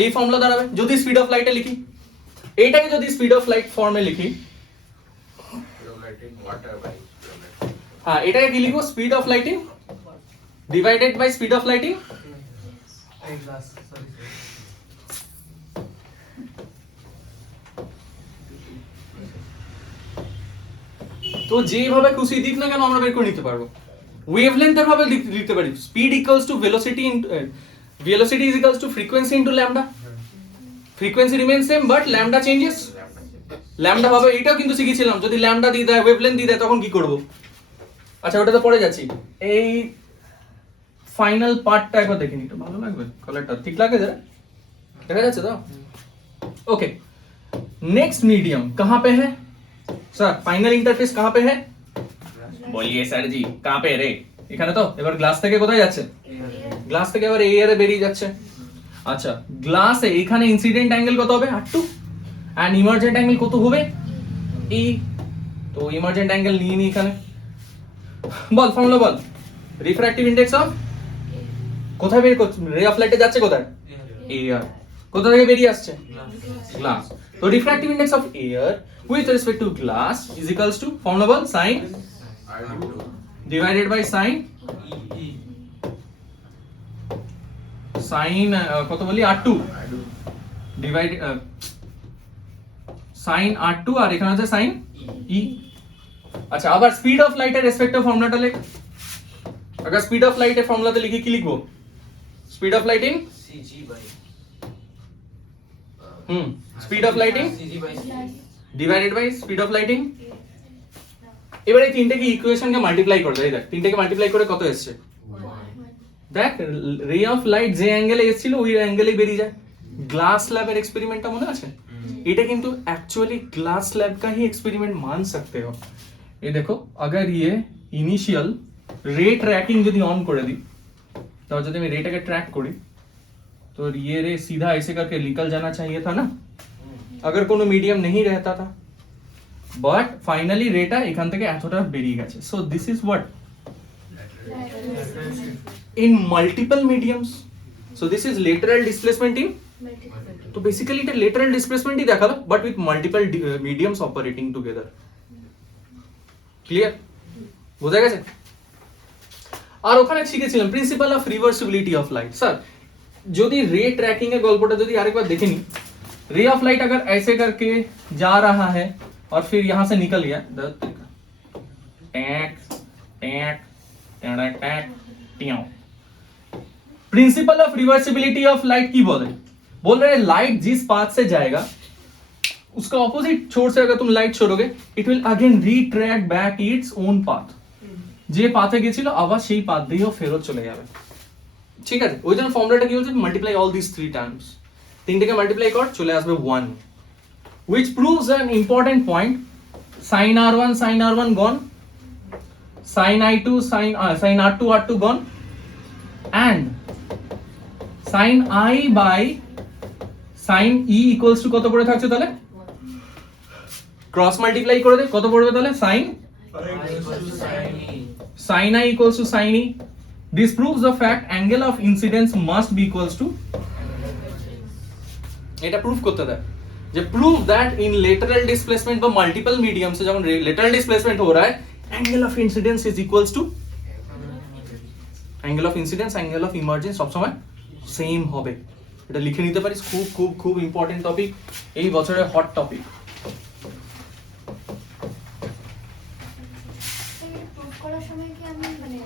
এই ফর্মুলা দাঁড়াবে যদি স্পিড অফ লাইটে লিখি এইটাকে যদি স্পিড অফ লাইট ফর্মে লিখি হ্যাঁ এটাকে কি লিখবো speed of lighting divided by speed of lighting তো যেভাবে খুশি দিক না কেন আমরা বের করে নিতে পারবো ওয়েভলেন্থের ভাবে লিখতে পারি speed equals to velocity velocity is equals to frequency into lambda frequency remains same but lambda changes lambda ভাবে এটাও কিন্তু শিখেছিলাম যদি lambda দিয়ে দেয় ওয়েভলেন্থ দিয়ে দেয় তখন কি করব আচ্ছা ওটা তো পরে যাচ্ছি এই ফাইনাল পার্টটা একবার দেখে নিতে ভালো লাগবে কালারটা ঠিক লাগে जरा দেখা যাচ্ছে তো ओके नेक्स्ट मीडियम कहां पे है सर फाइनल इंटरफेस कहां पे है বলিয়ে স্যারজি কাঁপে রে এখানে তো এবার গ্লাস থেকে কোথায় যাচ্ছে গ্লাস থেকে এবার এই এয়ারে বেরিয়ে যাচ্ছে আচ্ছা গ্লাসে এখানে ইনসিডেন্ট অ্যাঙ্গেল কত হবে r2 এন্ড ইমার্জেন্ট অ্যাঙ্গেল কত হবে e তো ইমার্জেন্ট অ্যাঙ্গেল নিয়ে নি এখানে বল ফর্মুলা বল রিফ্র্যাক্টিভ ইনডেক্স অফ কোথায় বের করছে রে অফ লাইটে যাচ্ছে কোথায় এয়ার কোথা থেকে বেরিয়ে আসছে গ্লাস তো refractive index of air with respect to glass is equals to formula ball sin divided by sin sin কত বলি r2 ডিভাইড sin r2 আর এখানে আছে sin e আচ্ছা আবার স্পিড অফ লাইট এর রেসপেক্টিভ ফর্মুলাটা লেখ अगर স্পিড অফ লাইট এর ফর্মুলাতে লিখে কি লিখবো speed of light in CG by speed of light in CG by divided by speed of lighting এবারে এই তিনটাকে ইকুয়েশনকে মাল্টিপ্লাই করে দেই দেখ তিনটাকে মাল্টিপ্লাই করে কত এসেছে দেখ রে অফ লাইট যে অ্যাঙ্গেলে এসেছিল ওই অ্যাঙ্গেলেই বেরিয়ে যায় গ্লাস ল্যাবের এক্সপেরিমেন্টটা মনে আছে এটা কিন্তু অ্যাকচুয়ালি ग्लास लैब का ही एक्सपेरिमेंट मान सकते हो ये देखो अगर ये इनिशियल रे ट्रैकिंग যদি অন করে দিই तो যদি আমি रेटाকে ट्रैक করি तो ये रे सीधा ऐसे करके निकल जाना चाहिए था ना अगर কোনো মিডিয়াম नहीं रहता था but finally रेटा এখান থেকে এতটা বেরিয়ে গেছে so this is what in multiple mediums so this is lateral displacement in তো বেসিক্যালি এটা লেটারাল ডিসপ্লেসমেন্টই দেখালো but with multiple mediums operating together clear বোঝা গেছে আর ওখানে শিখেছিলাম principal of reversibility of light sir যদি रे ट्रैकिंग এর গল্পটা যদি আরেকবার দেখে নি रे ऑफ लाइट अगर ऐसे करके जा रहा है और फिर यहां से निकल गया टैक टैक टैक टैक टियाओ principle of reversibility of light की बोल रहे हैं लाइट जिस पाथ से जाएगा उसका ऑपोजिट छोर से अगर तुम लाइट छोड़ोगे it will again retract back its own path যে পাথে গিয়েছিল আবার সেই পাথ দিয়েও ফেরত চলে যাবে ঠিক আছে ওই জন্য ফর্মুলাটা কি বলছে multiply all this three terms তিনটাকে মাল্টিপ্লাই কর চলে আসবে 1 which proves an important point sin r1 gone sin i2 sin r2 gone and sin i by sin e equals to কত পড়ে থাকছে তাহলে ক্রস মাল্টিপ্লাই করে দে কত পড়বে তাহলে sin sin i equals to sin e this proves the fact angle of incidence must be equals to এটা প্রুফ করতে দেয় যে prove that in lateral displacement বা multiple medium से যখন lateral displacement हो रहा है angle of incidence is equals to angle of incidence angle of emergence সব সময় সেম হবে এটা লিখে নিতে পারিস খুব খুব খুব ইম্পর্টেন্ট টপিক এই বছরের হট টপিক প্রুফ করার সময় কি আমি মানে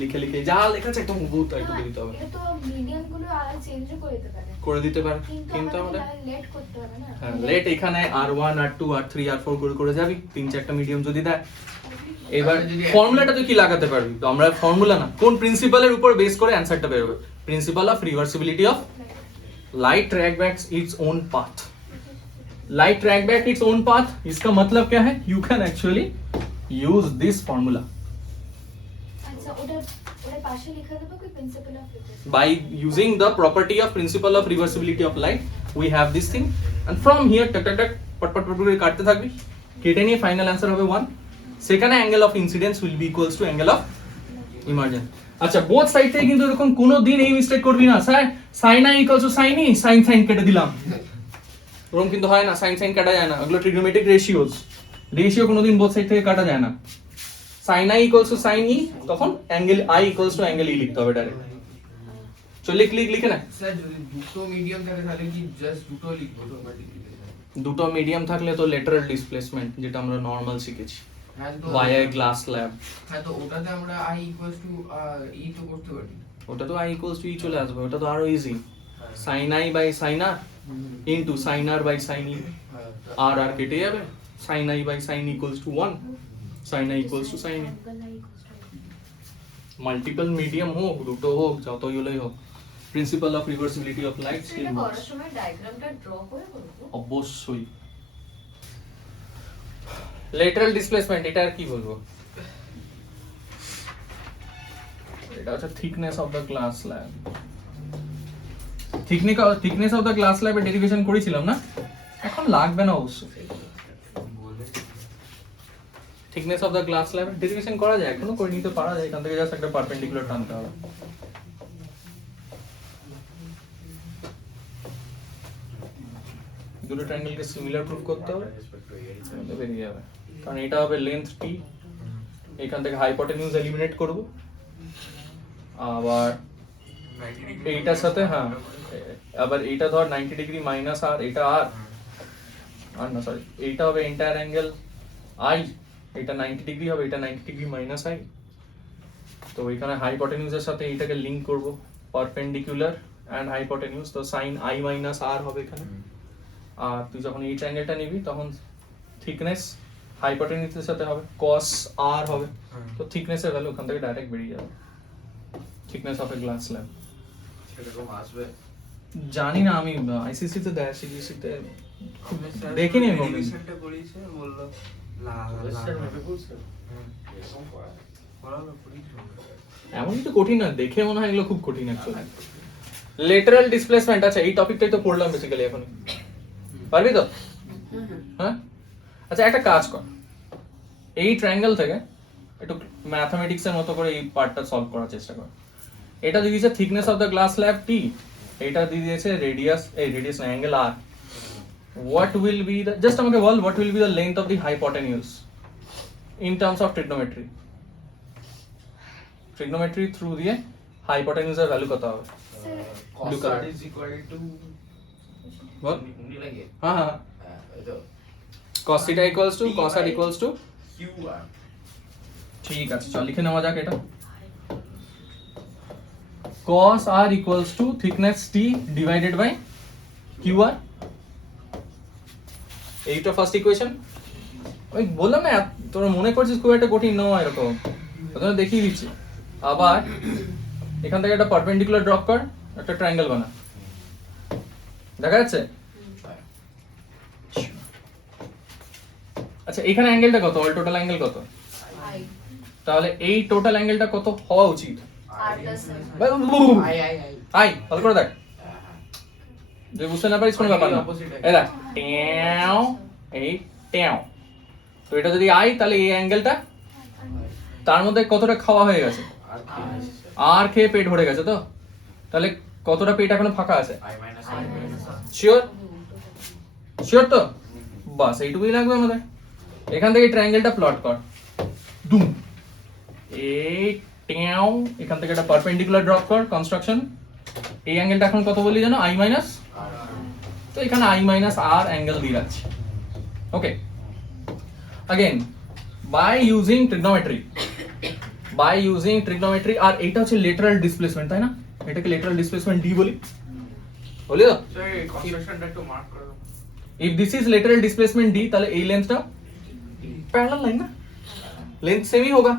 লিখে লিখে যা লেখা আছে একদম হুবহু তাই একটু দিতে হবে এটা তো মিডিয়াম গুলো আর চেঞ্জ করে দিতে পারে করে দিতে পারে কিন্তু কিন্তু আমাদের আমাদের লেট করতে হবে না হ্যাঁ লেট এখানে r1 r2 r3 r4 করে করে যাবি তিন চারটা মিডিয়াম যদি দেয় এবার যদি ফর্মুলাটা তুই কি লাগাতে পারবি তো আমরা ফর্মুলা না কোন প্রিন্সিপালের উপর বেস করে অ্যানসারটা বের হবে principal of reversibility of light track back its own path light track back its own path इसका मतलब क्या है you can actually use this formula আচ্ছা ওটা পাশে লেখা দেবো কি principal of reversibility by using the property of principle of reversibility of light we have this thing and from here tak tak tak pat pat pat করে কাটতে থাকবি কেটে নিয়ে ফাইনাল आंसर হবে 1 সেখানে angle of incidence will be equals to angle of emergence আচ্ছা বোথ সাইড থেকে কিন্তু এরকম কোনো দিন এই মিস্টেক করবি না sir sin i equals to sin e sin কেটে দিলাম এরকম কিন্তু হয় না sin কাটা যায় না এগুলো ট্রিগোনোমেট্রিক রেশিও কোনোদিন বোথ সাইড থেকে কাটা যায় না sin i equals to sin e তখন angle i equals to angle e লিখতে হবে ডাইরেক্ট চল লিখে না স্যার যদি দুটো মিডিয়াম থাকে তাহলে কি জাস্ট দুটো লিখবো তো দুটো মিডিয়াম থাকলে তো লেটারাল ডিসপ্লেসমেন্ট যেটা আমরা নরমাল শিখেছি হ্যাঁ তো ভায়া গ্লাস ল্যাব হ্যাঁ তো ওটাতে আমরা i ইকুয়ালস টু e তো করতে পারি ওটা তো i ইকুয়ালস টু e চলে আসবে ওটা তো আরো easy sin i by sin r into sin r by sin e হ্যাঁ r কেটে যাবে sin i by sin e equals to 1 sin i equals to sin e multiple medium হোক দুটো হোক যতই হলেই হোক principle of reversibility of light skill এটা করার সময় ডায়াগ্রামটা ড্র করে করবো অবশ্যই লেটারাল ডিসপ্লেসমেন্ট এটা আর কি বলবো এটা হচ্ছে thickness of the glass slab. Thickness of the glass স্ল্যাবের ডেরিভেশন করেছিলাম না, এখন লাগবে না অবশ্য। থিকনেস অফ দ্য গ্লাস স্ল্যাবের ডেরিভেশন করা যায়, এখনো করে নিতে পারা যায়, এখান থেকে জাস্ট একটা পারপেন্ডিকুলার টানতে হবে। দুটো ট্রায়াঙ্গেলকে সিমিলার প্রুফ করতে হবে, তাহলে বেরিয়ে যাবে। কারণ এটা হবে লেন্থ টি, এখান থেকে হাইপোটেনিউজ এলিমিনেট করব, আবার এইটার সাথে হ্যাঁ আবার এইটা ধর 90 ডিগ্রি মাইনাস আর এটা আর না সরি এইটা হবে এন্টায়ার অ্যাঙ্গেল আই, এটা 90 ডিগ্রি হবে, এটা 90 ডিগ্রি মাইনাস আই। তো এখানে হাইপোটেনিউজের সাথে এইটাকে লিংক করব, পারপেন্ডিকুলার এন্ড হাইপোটেনিউজ, তো সাইন আই মাইনাস আর হবে এখানে। আর তুই যখন এই ট্রায়াঙ্গেলটা নিবি তখন থিকনেস হাইপোটেনিউজের সাথে হবে cos r হবে, তো থিকনেসের ভ্যালু ওখান থেকে ডাইরেক্ট বেরিয়ে যাবে। Thickness of a glass slab সেরকম আসবে। জানি না, আমি আইসিসি তে দেয়, সিজিসি তে দেখিনি আমি কোনোদিন। ডেরিভেশনটা করিয়েছে বললো কোয়েশ্চেন মেবি বুঝছো এরকম করা পড়ালো পড়িয়েছিল। এমন কিছু কঠিন না, দেখে মনে হয় এগুলো খুব কঠিন অ্যাকচুয়ালি। লেটারাল ডিসপ্লেসমেন্ট, আচ্ছা এই টপিকটাই তো পড়লাম বেসিক্যালি এখন। পারবি তো? হ্যাঁ আচ্ছা একটা কাজ কর, এই ট্রায়াঙ্গেল থেকে একটু ম্যাথমেটিক্স এর মতো করে এই পার্টটা সলভ করার চেষ্টা কর। এটা দিয়ে দিয়েছে thickness of the glass slab টি, এটা দিয়ে দিয়েছে রেডিয়াস, এই রেডিয়াস না angle r. What will be the, just আমাকে বল what will be the length of the hypotenuse in terms of trigonometry. Trigonometry through দিয়ে হাইপোটেনিউজের ভ্যালু কত হবে? cos color. r is equal to বল। উনি লাগে হ্যাঁ হ্যাঁ, এই তো cos theta equals to cos r equals to, qr ঠিক আছে চল লিখে নেওয়া যাক এটা। cos r equals to thickness t divided by qr, এইটা ফার্স্ট ইকুয়েশন। ওই বললাম না তোরা মনে করছিস খুব একটা কঠিন নয় এরকম, তোদের দেখিয়ে দিচ্ছি। আবার এখান থেকে একটা পারপেন্ডিকুলার ড্রপ কর, একটা ট্রায়াঙ্গেল বানা, দেখা যাচ্ছে? আচ্ছা এখানে অ্যাঙ্গেলটা কত, অল টোটাল অ্যাঙ্গেল কত? আই তাহলে এই টোটাল অ্যাঙ্গেলটা কত হওয়া উচিত? R plus i i i i ভালো করে দেখ, যদি বুঝতে না পারিস কোনো ব্যাপার না। এই দেখ ট্যাও, এই ট্যাও, তো এটা যদি আই তাহলে এই অ্যাঙ্গেলটা তার মধ্যে কতটা খাওয়া হয়ে গেছে, আর কি আর খেয়ে পেট ভরে গেছে, তো তাহলে কতটা পেট এখনো ফাঁকা আছে? i minus i minus sure? Sure তো? বাস এইটুকুই লাগবে আমাদের। এখান থেকে ট্রায়াঙ্গেলটা প্লট কর, দুম, এই ট্যাও, এখান থেকে একটা পারপেন্ডিকুলার ড্রপ কর কনস্ট্রাকশন। এই অ্যাঙ্গেলটা এখন কত বললি জানো? আই মাইনাস, তো এখানে আই মাইনাস আর অ্যাঙ্গেল দিয়ে রাখছি। ওকে, अगेन बाय यूजिंग ट्रिग्नोमेट्री, আর এটা হচ্ছে লেটারাল ডিসপ্লেসমেন্ট, তাই না? এটাকে লেটারাল ডিসপ্লেসমেন্ট ডি বলি, বলি তো? স্যার এই কনস্ট্রাকশনটা একটু মার্ক করে দাও। If this is lateral displacement D, তাহলে এই লেন্থটা पैरेलल लाइन ना, लेंथ सेम ही होगा।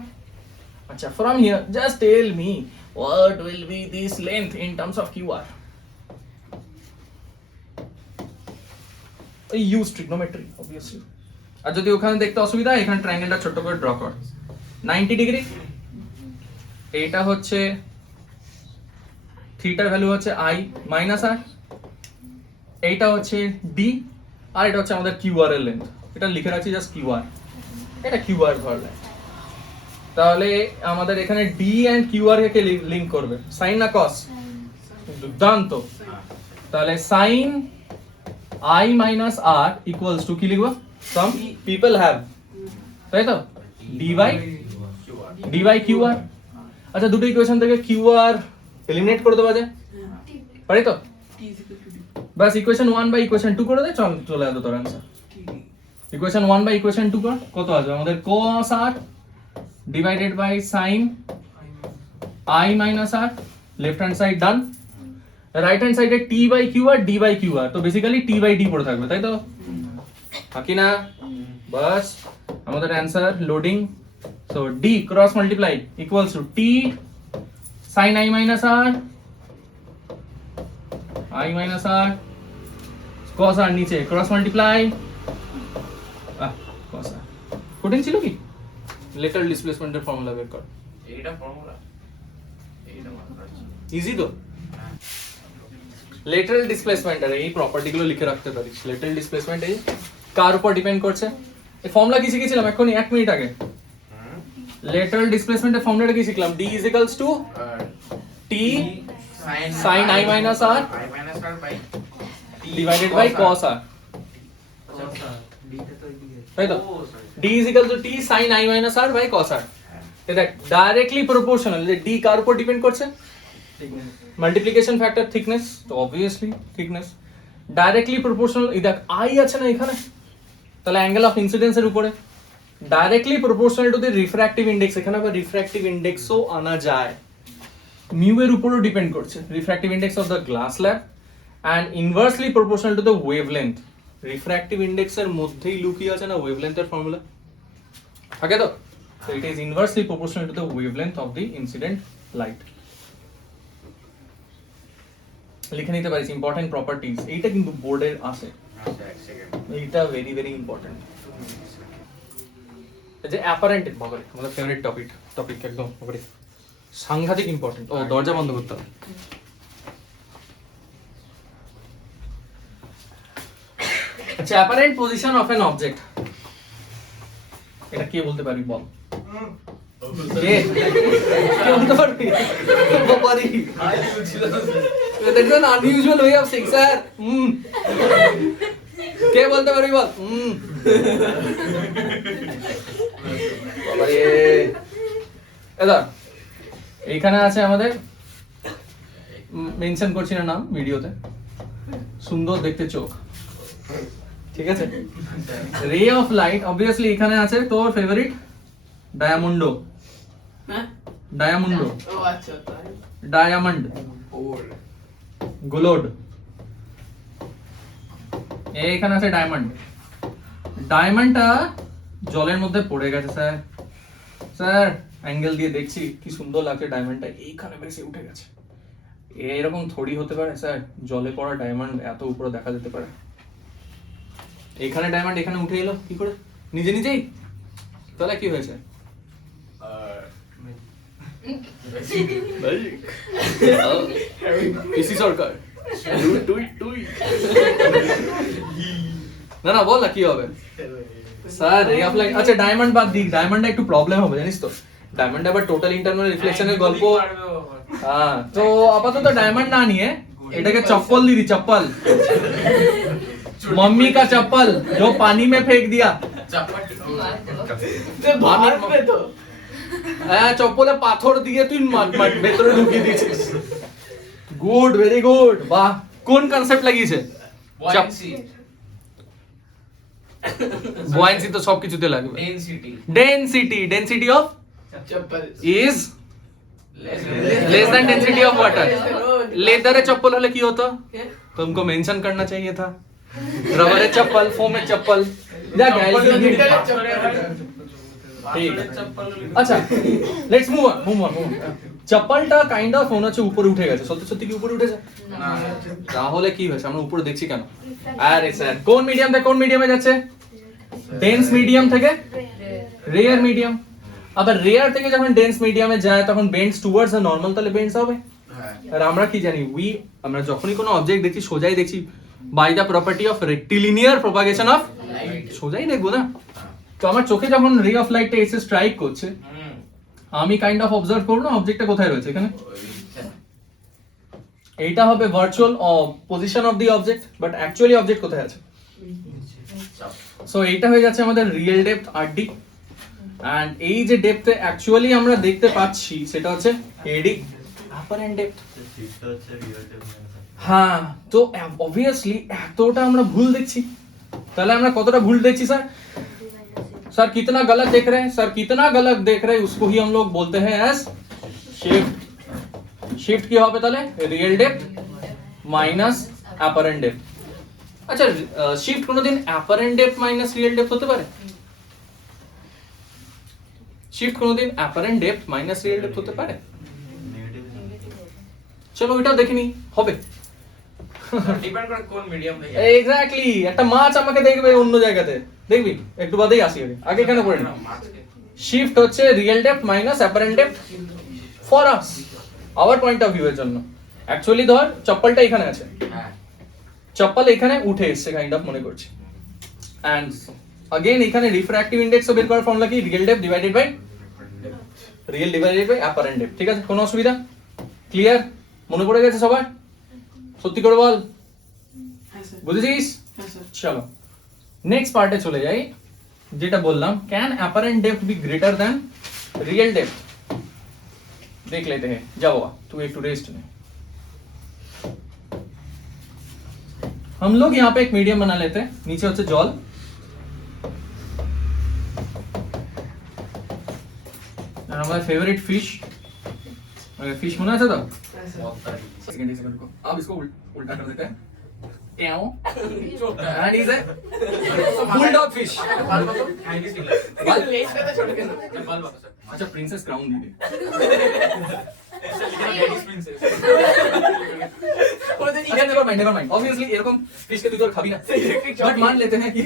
अच्छा from here just tell me what will be this length in terms of qr। Use trigonometry obviously. আর যদি ওখানে দেখতে অসুবিধা হয় এখানে ট্রায়াঙ্গেলটা ছোট করে ড্র কর, 90 ডিগ্রি, এইটা হচ্ছে থিটার ভ্যালু হচ্ছে i মাইনাস r, এইটা হচ্ছে d, আর এটা হচ্ছে আমাদের qr এর লেন্থ। এটা লিখে রাখছি জাস্ট qr, এটা qr ধরলাম। তাহলে আমাদের এখানে d এন্ড qr কে লিংক করবে, সাইন না cos? দুর্দান্ত। তাহলে sine i minus r equals to কি লিখবো? some people have, তাই তো, dy qr। আচ্ছা দুটো ইকুয়েশন থেকে qr এলিমিনেট করে দেওয়া যায়, পারি তো? T is equal to D. বাস ইকুয়েশন 1 বাই ইকুয়েশন 2 করে দে, চল চলে আসবে তোর आंसर। ইকুয়েশন 1 বাই ইকুয়েশন 2 কর, কত আসবে আমাদের? cos r divided by sin i minus r, left hand side done. Right hand সাইডে t by qr d by qr, তো বেসিক্যালি t বাই d পড়ে থাকবে, তাই তো? বাকি না, বাস আমাদের answer loading. So d cross multiply equals to t sin i minus r, i minus r, cos r নিচে ক্রস মাল্টিপ্লাই, cos r। কঠিন ছিল কি? লেটারাল ডিসপ্লেসমেন্টের ফর্মুলা বের কর। এইটা ফর্মুলা এইটা মাথায় আছে। ইজি তো লেটারাল ডিসপ্লেসমেন্ট আর এই প্রপার্টি গুলো লিখে রাখতে পারিস লেটারাল ডিসপ্লেসমেন্ট এই কার উপর ডিপেন্ড করছে এই ফর্মুলা কি শিখেছিলাম এখনি 1 মিনিট আগে হুম। লেটারাল ডিসপ্লেসমেন্টের ফর্মুলাটা কি শিখলাম d is equals to t sin I minus r I minus r by divided by cos r ডিটা তো এদিকে তাই তো Oh, sorry. d is equal to t sin I minus r by cos r এই দেখ ডাইরেক্টলি প্রপোর্শনাল যে d কার উপর ডিপেন্ড করছে মাল্টিপ্লিকেশন ফ্যাক্টর থিকনেস তো অবভিয়াসলি থিকনেস ডাইরেক্টলি প্রপোর্শনাল এই দেখ I আছে না এখানে তাহলে অ্যাঙ্গেল অফ ইনসিডেন্স এর উপরে directly proportional to the refractive index এখানে আবার রিফ্র্যাক্টিভ ইনডেক্সও আনা যায় মিউ এর উপরও ডিপেন্ড করছে refractive index of the glass slab and inversely proportional to the wavelength refractive index এর মধ্যেই লুকিয়ে আছে না ওয়েভলেন্থ এর ফর্মুলা থাকে তো so it is inversely proportional to the wavelength of the incident light লিখে নিতে পারিস ইম্পর্টেন্ট প্রপার্টিজ এইটা কিন্তু বোর্ডের আছে আচ্ছা, এক সেকেন্ড। এইটা ভেরি ভেরি ইম্পর্টেন্ট যে অ্যাপারেন্ট বাবারে আমাদের ফেভারিট টপিক একদম বাবারে সাংঘাতিক ইম্পর্টেন্ট ও দরজা বন্ধ করতে হবে আচ্ছা apparent position of an object এটা কে বলতে পারবি বল কে কে বলতে পারবি বাবারে That's an unusual way of saying, sir. কে বলতে পারবি বল বাবারে এদা এইখানে আছে আমাদের মেনশন করছি না নাম ভিডিওতে সুন্দর দেখতে চোখ ঠিক আছে রে অফ লাইট অবভিয়াসলি এখানে আছে তোর ফেভারিট ডায়ামন্ডো হ্যাঁ ডায়ামন্ডো ও আচ্ছা তাই ডায়ামন্ড গোলোড এইখানে আছে ডায়মন্ড ডায়মন্ডটা জলের মধ্যে পড়ে গেছে স্যার স্যার অ্যাঙ্গেল দিয়ে দেখছি কি সুন্দর লাগছে ডায়মন্ডটা এইখানে বেশি উঠে গেছে এরকম থোড়ি হতে পারে স্যার জলে পড়া ডায়মন্ড এত উপরে দেখা যেতে পারে এইখানে ডায়মন্ড এখানে উঠে এলো কি করে নিজে নিজেই তাহলে কি হয়েছে পিসি সরকার না না বল না কি হবে স্যার রে অফ লাইট আচ্ছা ডায়মন্ড বাদ দিই ডায়মন্ডে একটু প্রবলেম হবে জানিস তো ডায়মন্ড আবার টোটাল ইন্টারনাল রিফ্লেকশনের গল্প হ্যাঁ তো আপাতত ডায়মন্ড না নিয়ে এটাকে চপ্পল দিদি চপ্পল मम्मी का चप्पल जो पानी में फेंक दिया ভাববে তো হ্যাঁ চপ্পলে পাথর দিয়ে তুই ভেতরে ঢুকিয়ে দিয়েছিস গুড ভেরি গুড বাহ কোন কনসেপ্ট লাগিয়েছে বুয়ায়েন্সি তো সবকিছুতে লাগবে density of chappal is less than density of water leather चप्पल होले की होता तुमको मेंशन करना चाहिए था रबर चप्पल फोम चप्पल जा गैस ठीक है अच्छा लेट्स मूव ऑन চপ্পলটা কাইন্ড অফ মনে হচ্ছে উপরে উঠে গেছে সত্যি সত্যি কি উপরে উঠেছে তাহলে কি হয়েছে আমরা উপরে দেখছি কেন আরে স্যার কোন মিডিয়াম থেকে কোন মিডিয়ামে যাচ্ছে ডেন্স মিডিয়াম থেকে রেয়ার মিডিয়াম আবার রেয়ার থেকে যখন ডেন্স মিডিয়ামে যায় তখন বেন্ডস টুয়ার্ডস দ্য নরমাল তাহলে বেন্ডস হবে আর আমরা কি জানি আমরা যখনই কোনো অবজেক্ট দেখছি সোজাই দেখছি by the property of rectilinear propagation of সোজাই দেখবো না তো আমার চোখে যখন রে অফ লাইটটা এসে স্ট্রাইক করছে আমি কাইন্ড অফ অবজার্ভ করব না অবজেক্টটা কোথায় রয়েছে এখানে এইটা হবে virtual position of the object but actually object কোথায় আছে সো এইটা হয়ে যাচ্ছে আমাদের রিয়েল ডেপথ আরডি এন্ড এই যে ডেপথে অ্যাকচুয়ালি আমরা দেখতে পাচ্ছি সেটা হচ্ছে এডি অ্যাপারেন্ট ডেপথ সিটটা হচ্ছে রিয়েল টাইম হ্যাঁ তো অবভিয়াসলি এতটা আমরা ভুল দেখছি তাহলে আমরা কতটা ভুল দেখছি স্যার सर कितना गलत देख रहे हैं सर कितना गलत देख रहे हैं उसको ही हम लोग बोलते हैं एज शिफ्ट शिफ्ट की হবে তাহলে real depth minus apparent depth আচ্ছা শিফট কোনদিন apparent depth minus real depth হতে পারে শিফট কোনদিন apparent depth minus real depth হতে পারে চলো এটা দেখে নি হবে ডিপেন্ড করে কোন মিডিয়াম থেকে এক্স্যাক্টলি একটা মাছ আমাকে দেখবে অন্য জায়গাতে দেখবি একটু বাদেই আসি আগে এখানে পড়ে না শিফট হচ্ছে real depth minus apparent depth for us our point of view এর জন্য অ্যাকচুয়ালি ধর চপ্পলটা এখানে আছে, হ্যাঁ চপ্পল এখানে উঠে এসছে কাইন্ড অফ মনে করছি, এন্ড अगेन এখানে রিফ্র্যাক্টিভ ইনডেক্স বের করার ফর্মুলা কি, real depth divided by apparent depth. ঠিক আছে, কোনো অসুবিধা? ক্লিয়ার? মনে পড়ে গেছে সবার? সত্যি করে বল, হ্যাঁ স্যার, বুঝেছিস? হ্যাঁ স্যার। চলো নেক্সট পার্টে চলে যাই, যেটা বললাম can apparent depth be greater than real depth. देख लेते हैं, जाओ बाबा तू एक टू रेस्ट में। हम लोग यहाँ पे एक मीडियम बना लेते हैं, नीचे होते जल, और हमारा फेवरेट फिश, फिश होना था तब হ্যাঁ স্যার। सेकंड को अब इसको उल्टा कर देते हैं, and is a bulldog fish। লেজ কত ছোট কেন? अच्छा प्रिंसेस क्राउन दी दे। नेवर माइंड ऑब्वियसली এরকম फिश के तू तो खाबी ना, बट मान लेते हैं कि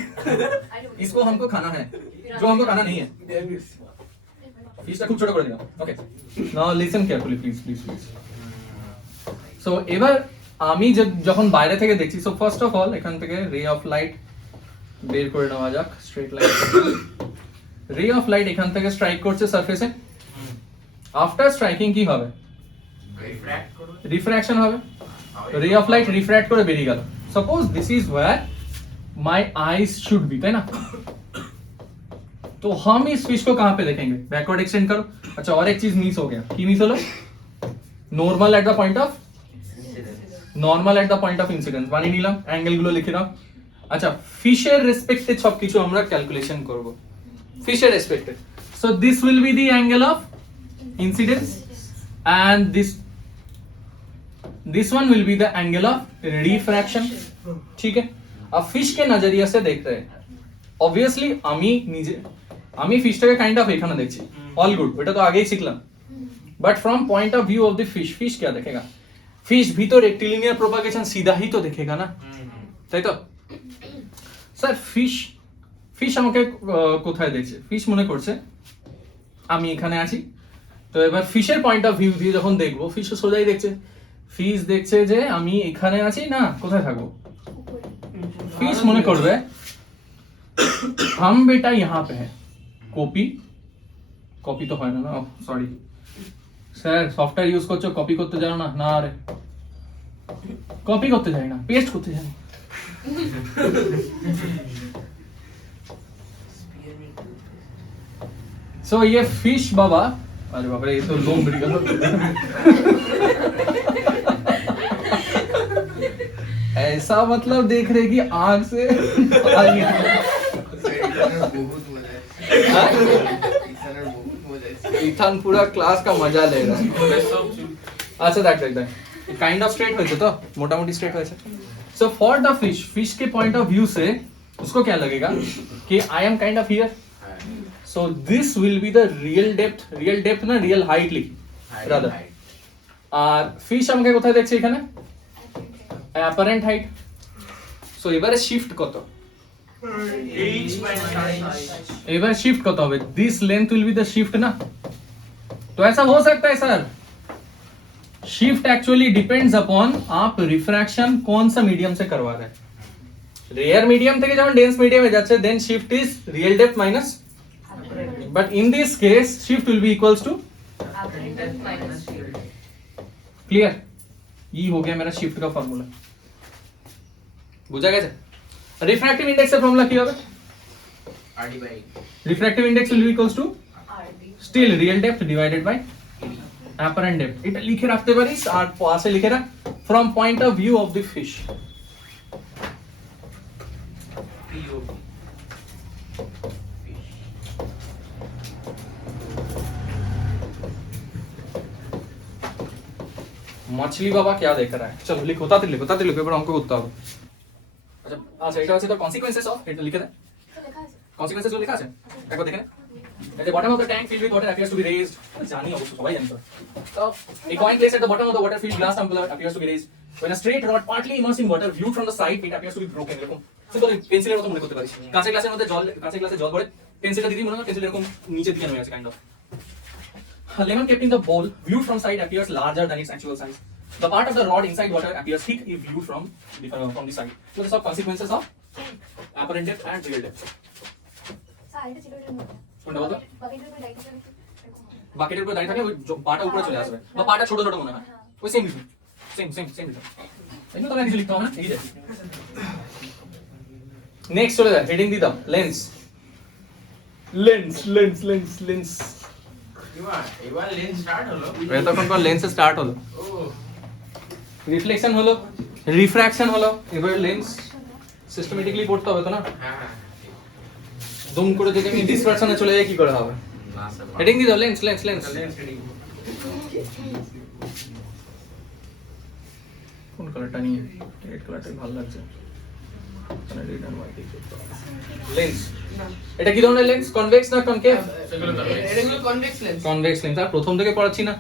इसको हमको खाना है, जो हमको खाना नहीं है। फिशটা খুব ছোট করে দিলাম। Okay, now listen carefully please please please. So এবার আমি যখন বাইরে থেকে দেখছি, সো ফার্স্ট অফ অল এখান থেকে রে অফ লাইট বের করে নেওয়া যাক, স্ট্রেট লাইন। রে অফ লাইট এখান থেকে স্ট্রাইক করছে সারফেসে, আফটার স্ট্রাইকিং কি হবে? রিফ্র্যাক্ট করো, রিফ্র্যাকশন হবে, रे ऑफ लाइट रिफ्रैक्ट করে বেরিয়ে গেল। Suppose this is where my eyes should be, है ना? तो हम इस फिश को कहां पे देखेंगे? बैकवर्ड एक्सटेंड करो। अच्छा और एक चीज मिस हो गया, की मिस হলো? Normal at the point of, normal at the point of incidence বানিয়ে নিলাম, অ্যাঙ্গেল গুলো লিখে নাও। আচ্ছা ফিশের রেসপেক্টে সবকিছু আমরা ক্যালকুলেশন করব, ফিশের রেসপেক্টে। So this will be the angle of incidence and this one will be the angle of refraction। ठीक है, अब फिश के नजरिया से देख रहे हैं, ऑब्वियसली আমি ফিশটাকে কাইন্ড অফ এখানে দেখছি, অল গুড, ওটা তো আগেই শিখলাম। But from point of view of the fish क्या देखेगा? फिश भी तो रेक्टिलिनियर प्रोपागेशन सीधा ही तो देखेगा ना, তাই তো? স্যার ফিশ আমাকে কোথায় দেখছে? ফিশ মনে করছে আমি এখানে আছি, তো এবার ফিশের পয়েন্ট অফ ভিউ দিয়ে যখন দেখবো, ফিশ সোজাই দেখছে, ফিশ দেখছে যে আমি এখানে আছি না, কোথায় থাকবো? ফিশ মনে করবে हम बेटा यहाँ पे है, কপি তো হয় না, সরি স্যার সফটওয়্যার ইউজ করছো, কপি করতে জানো না? না রে, কপি করতে জানি না, পেস্ট করতে জানি। सो ये फिश बाबा, अरे बाबा ये तो लोग मेडिकल ऐसा मतलब देख रहे कि आग से इथान पूरा क्लास का मजा ले रहा है। अच्छा देख काइंड ऑफ स्ट्रेट হয়েছে তো, মোটামুটি स्ट्रेट হয়েছে। सो फॉर द फिश के पॉइंट ऑफ व्यू से उसको क्या लगेगा कि I am kind of here, so this will be the real depth না real height লিখি rather। আর ফিশ আমাকে কোথায় দেখছে? এখানে অ্যাপারেন্ট হাইট। সো এবারে শিফট কত? এবার শিফট কত হবে? This length will be the shift ना, तो ऐसा हो सकता है sir, shift actually depends upon आप रिफ्रैक्शन कौन सा मीडियम से करवा रहे हैं। रेयर मीडियम থেকে যখন ডেন্স মিডিয়ামে যাচ্ছে, then shift is real depth minus, but in this case shift will be equals to clear। ये हो गया मेरा शिफ्ट का फार्मूला, बुझा गया? रिफ्रैक्टिव इंडेक्स का फार्मूला क्या होगा? RD by refractive index will be equals to still real depth divided by apparent depth। এটা লিখে রাখতে পারিস, আর পাশে লিখে রাখ from point of view of the fish। POV मछली बाबा क्या देख रहा है? चलो लिखो, তাতে লিখো, এবার অঙ্ক করতে হবে। আচ্ছা আচ্ছা এটা হচ্ছে তো কনসিকোয়েন্সেস অফ, এটা লিখে দে, কনসিকোয়েন্সেস গুলো লেখা আছে একবার দেখে নে। At the bottom of the tank filled with water appears to be raised, জানি অবশ্য সবাই জানি তো। So a coin placed at the bottom of the water filled glass tumbler appears to be raised when a straight rod partly immersed in water viewed from the side it appears to be broken। এরকম সিম্পল পেন্সিলের মতো মনে করতে পারিস, কাঁচের গ্লাসে জল ভরে পেন্সিলটা দিদি মনে হয় পেন্সিল এরকম নিচের দিকে নেমে আছে kind of. lemon kept in the bowl viewed from side appears larger than its actual size. The part of the rod inside water appears thick if viewed from the side. So these are consequences of apparent depth and real depth. সাইডে ছিল এটা নয় কোনটা বলতো? বাকিটার উপরে দাঁড়িয়ে থাকে এরকম হবে। বাকেটের উপরে দাঁড়িয়ে থাকে ওই পাটা উপরে চলে আসবে বা পাটা ছোট ছোট মনে হয় ওই সেম বিষয় সেম বিষয় এগুলো তোমরা কিছু লিখতে হবে না এই যে নেক্সট চলে যায় হেডিং দিতাম লেন্স এবার লেন্স স্টার্ট হলো তখন পর লেন্স স্টার্ট হলো ও রিফ্লেকশন হলো রিফ্র্যাকশন হলো এবার লেন্স সিস্টেমেটিক্যালি পড়তে হবে তো না হ্যাঁ দুম করে যদি আমি ডিসপারশনে চলে যাই কি করে হবে না স্যার হেডিং দি দাও লেন্স লেন্স হেডিং কোন কালারটা নিয়ে রেড কালারটা ভালো লাগছে রেড এন্ড হোয়াইট লেন্স এটা কি ধরনের লেন্স কনভেক্স না কনকেভ এগুলো কনভেক্স লেন্স कॉन्वेक्स लेंस आप प्रथम থেকে পড়াচ্ছি না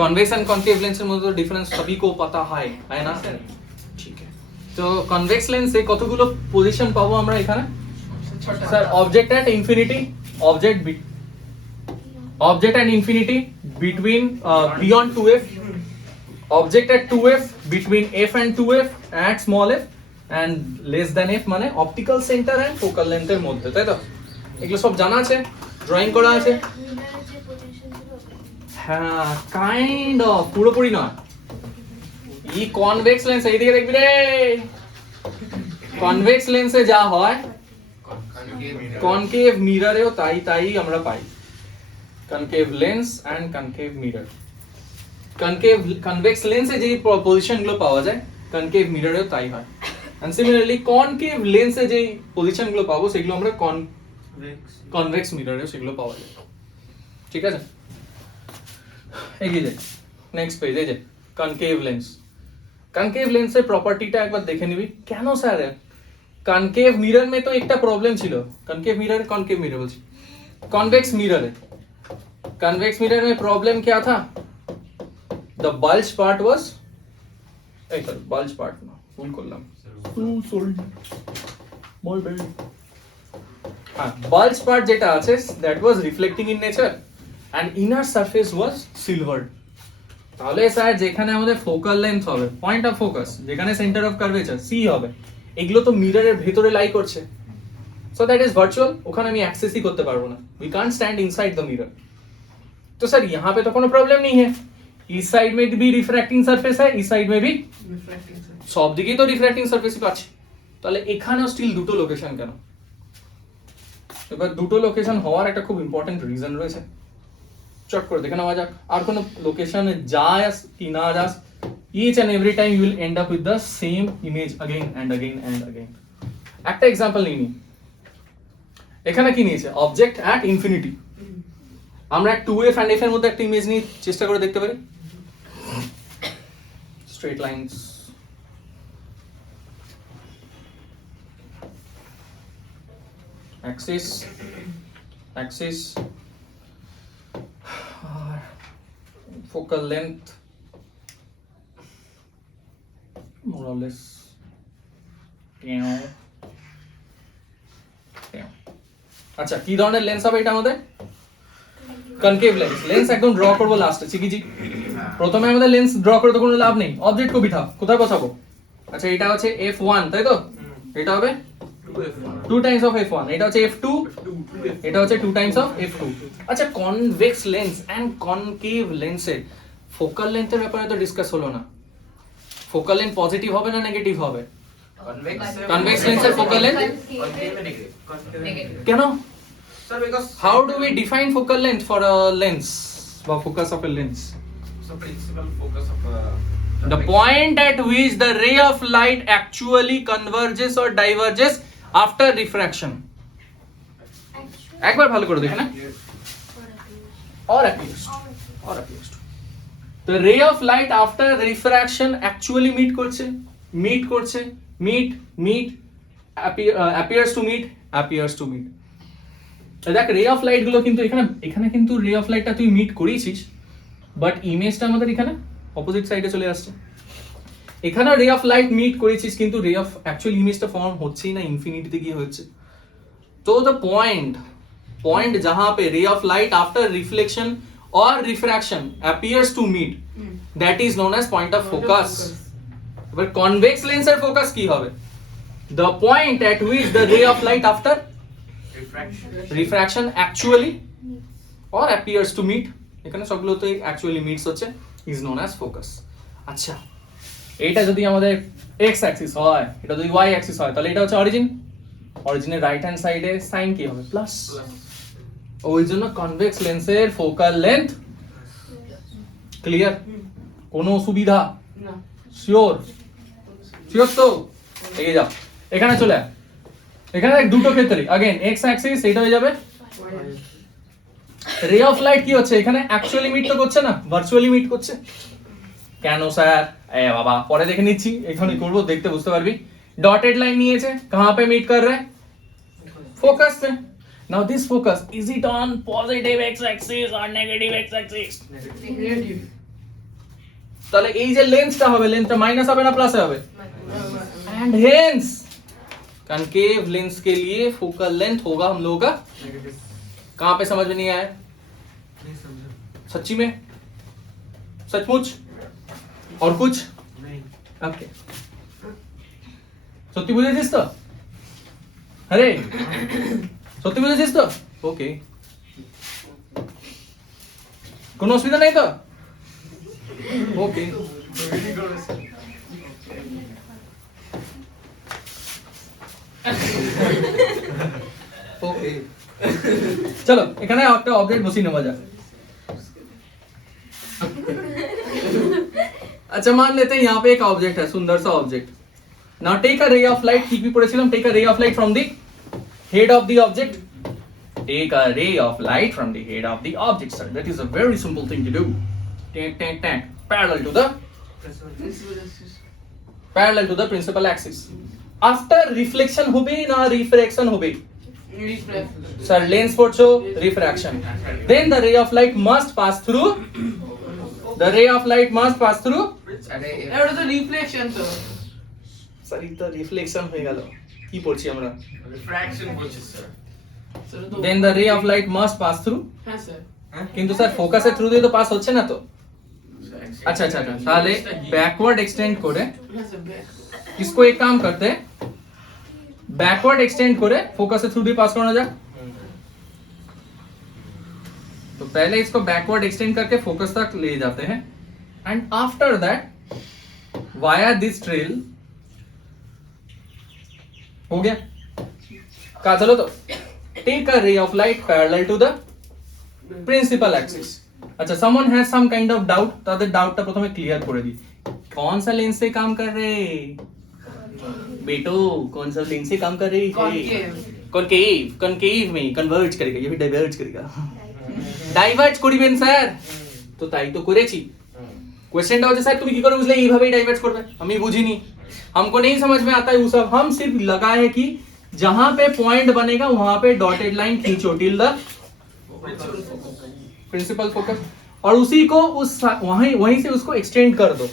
कॉन्वेक्स एंड कॉन्केव लेंस এর মধ্যে ডিফারেন্স সবই কো পাতা है না ঠিক আছে তো কনভেক্স লেন্সে কতগুলো পজিশন পাবো আমরা এখানে sir object at infinity object at infinity between beyond 2f object at 2f between f and 2f at small f and less than f মানে অপটিক্যাল সেন্টার এন্ড ফোকাল লেন্থের মধ্যে তাই তো এগুলো সব জানা আছে ড্রয়িং করা আছে মিররের যে পজিশন ছিল হ্যাঁ কাইন্ড অফ পুরোপুরি নয় এই কনভেক্স লেন্স এইদিকে দেখবি রে কনভেক্স লেন্সে যা হয় কনকেভ মিররেও তাই আমরা পাই concave lens and concave mirror convex লেন্সে যে পজিশন গুলো পাওয়া যায় কনকেভ মিররেও তাই হয় এন্ড সিমিলারলি কনকেভ লেন্সে যে পজিশন গুলো পাবো সেগুলো আমরা কনভেক্স মিররেও সেগুলো পাওয়া যায় ঠিক আছে এগিয়ে যাই নেক্সট পেজ এই যে কনকেভ লেন্স कनकेव लेंस से प्रॉपर्टीটা একবার দেখে নিবি কেন স্যার कनकेव मिरर में तो একটা প্রবলেম ছিল कनकेव मिरर कॉनकेव मिरर বলছি कॉन्वेक्स मिरर है कन्वेक्स मिरर में प्रॉब्लम क्या था द बल्ज पार्ट वाज এই স্যার बल्ज पार्ट না ভুল করলাম সরি মাই ব্যাড হ্যাঁ बल्ज पार्ट যেটা আছে that was reflecting in nature and inner surface was silvered তাহলে স্যার যেখানে আমাদের ফোকাল লেন্থ হবে পয়েন্ট অফ ফোকাস যেখানে সেন্টার অফ কার্ভেচার সি হবে এগুলো তো মিররের ভেতরে লাই করছে সো দ্যাট ইজ ভার্চুয়াল ওখানে আমি অ্যাক্সেসই করতে পারবো না we can't stand inside the mirror तो सर यहाँ पे तो কোনো প্রবলেম नहीं है इस साइड में भी रिफ्रैक्टिंग सरफेस है इस साइड में भी রিফ্লেক্টিং সব দিকেই তো রিফ্র্যাক্টিং সারফেসই পাচ্ছি তাহলে এখানেও স্টিল দুটো লোকেশন কেন এবার দুটো লোকেশন হওয়ার একটা খুব ইম্পর্টেন্ট রিজন রয়েছে চট করে দেখে নেওয়া যাক আর কোনো লোকেশনে যাস কি না যাস each and every time you will end up with the same image again and again and again একটা एग्जांपल নিই এখানে কি নিয়েছে অবজেক্ট at infinity আমরা 2f and f এর মধ্যে একটা ইমেজ নিয়ে চেষ্টা করে দেখতে পারি straight lines axis focal length more or less আচ্ছা কি ধরনের লেন্স হবে এটা আমাদের কনকেভ লেন্স একদম ড্র করব লাস্টে চিকিজি প্রথমে আমাদের লেন্স ড্র করে তো কোনো লাভ নেই অবজেক্ট কো বিঠা কোথায় বসাবো আচ্ছা এটা হচ্ছে f1 তাই তো এটা হবে 2 টাইমস অফ f1 এটা হচ্ছে f2 এটা হচ্ছে 2 টাইমস অফ f2 আচ্ছা কনভেক্স লেন্স এন্ড কনকেভ লেন্সে ফোকাল লেন্থের ব্যাপারে তো ডিসকাস হলো না ফোকাল লেন্থ পজিটিভ হবে না নেগেটিভ হবে কনভেক্স লেন্সের ফোকাল লেন্থ কেন Sir, because how do we define focal length for a lens or focus of a lens the principal focus of the point at which the ray of light actually converges or diverges after refraction একবার ভালো করে দেখে না or appears to the ray of light after refraction actually meet appears to meet দেখ রে অফ লাইট গুলো কিন্তু এখানে কিন্তু রে অফ লাইটটা তুই মিট করিয়েছিস বাট ইমেজটা আমাদের এখানে অপোজিট সাইডে চলে আসছে এখানে রে অফ লাইট মিট করেছিস কিন্তু রে অফ অ্যাকচুয়াল ইমেজটা ফর্ম হচ্ছেই না ইনফিনিটিতে গিয়ে হচ্ছে তো দ্য পয়েন্ট जहां पे रे of light after reflection or refraction appears to meet, that is known as point of focus. এবার convex lens এর focus কি হবে? The point at which the ray of light after refraction actually or appears to meet, এখানে সবগুলোতে actually meets হচ্ছে, is known as focus. আচ্ছা, এইটা যদি আমাদের x axis হয়, এটা যদি y axis হয়, তাহলে এটা হচ্ছে অরিজিন। অরিজিনের রাইট হ্যান্ড সাইডে সাইন কি হবে? প্লাস। ওই জন্য কনভেক্স লেন্সের ফোকাল লেন্থ ক্লিয়ার, কোনো অসুবিধা? না শিওর? শিওর তো? এগিয়ে যাও, এখানে চলে আয়। এখানে দুটো ক্ষেত্রে अगेन এক্স অ্যাক্সিস এটা হয়ে যাবে। রে অফ লাইট কি হচ্ছে এখানে? অ্যাকচুয়ালি মিট তো করছে না, ভার্চুয়ালি মিট করছে। কেন স্যার? এ বাবা পরে দেখে নিচ্ছি, এখানে করব, দেখতে বুঝতে পারবি। डॉटेड लाइन নিয়েছে, कहां पे मीट कर रहा है? फोकस में। Now this focus is it on positive x axis और नेगेटिव एक्स एक्सिस? নেগেটিভ। তাহলে এই যে লেন্সটা হবে, লেন্সটা মাইনাস হবে না প্লাস হবে? एंड हेंस कनकेव लेंस के लिए फोकल लेंथ होगा हम लोगों का कहां पे? समझ में नहीं आया? नहीं समझा सच्ची में? सचमुच? और कुछ? नहीं ओके, সত্যি বুঝেছিস তো? আরে সত্যি বুঝেছিস তো? ওকে, কোনো অসুবিধা নেই তো? ওকে, ওকে, চলো এখানে একটা অবজেক্ট বসিয়ে নেওয়া যাক। अच्छा मान लेते हैं यहाँ पे एक ऑब्जेक्ट है, सुंदर सा object. Now take a ray of light, ठीक भी पढ़ेছিলাম, take a ray of light from the head of the object. Take a ray of light from the head of the object, sir, that is a very simple thing to do. Take tech take parallel to the principal axis. After reflection হবে না রিফ্রাকশন হবে? রিফ্লেক্ট। सर लेंस পড়ছো, refraction. Then the ray of light must pass through, the ray of light must pass through, अरे এটা তো রিফ্লেকশন তো। সরি তো রিফ্লেকশন হয়ে গেল, কি পড়ছি আমরা? रिफ्रैक्शन বলছিস স্যার। সেটা তো then the ray of light must pass through, হ্যাঁ স্যার। কিন্তু স্যার ফোকাসের থ্রু দিয়ে তো পাস হচ্ছে না তো। अच्छा अच्छा अच्छा, তাহলে बैकवर्ड एक्सटेंड করে হ্যাঁ স্যার ব্যাক। इसको एक काम करते हैं, बैकवर्ड एक्सटेंड করে फोकस थ्रू দিয়ে पास कराना जाए। तो पहले इसको बैकवर्ड एक्सटेंड करके फोकस तक ले जाते हैं, and after that via this trail हो गया। कहा चलो तो take a ray of light parallel to the principal axis. अच्छा, someone has some kind of doubt, তাদের ডাউটটা প্রথমে ক্লিয়ার করে দিই। कौन सा लेंस से काम कर रहे बेटो? कौन सा लेंस से काम कर रही है? Concave। कॉनकेव, कॉनकेव में कन्वर्ज करेगा, ये भी डाइवर्ज करेगा। ডাইভার্জ করিবেন স্যার, তো তাই তো করেছি। क्वेश्चनটা হচ্ছে স্যার তুমি কি করে বুঝলে এইভাবেই ডাইভার্জ করবে? আমি বুঝিনি, हमको नहीं समझ में आता है वो सब। हम सिर्फ लगा है कि जहां पे पॉइंट बनेगा वहां पे डॉटेड लाइन खींचो टिल द प्रिंसिपल फोकस, और उसी को उस वहीं से उसको एक्सटेंड कर दो,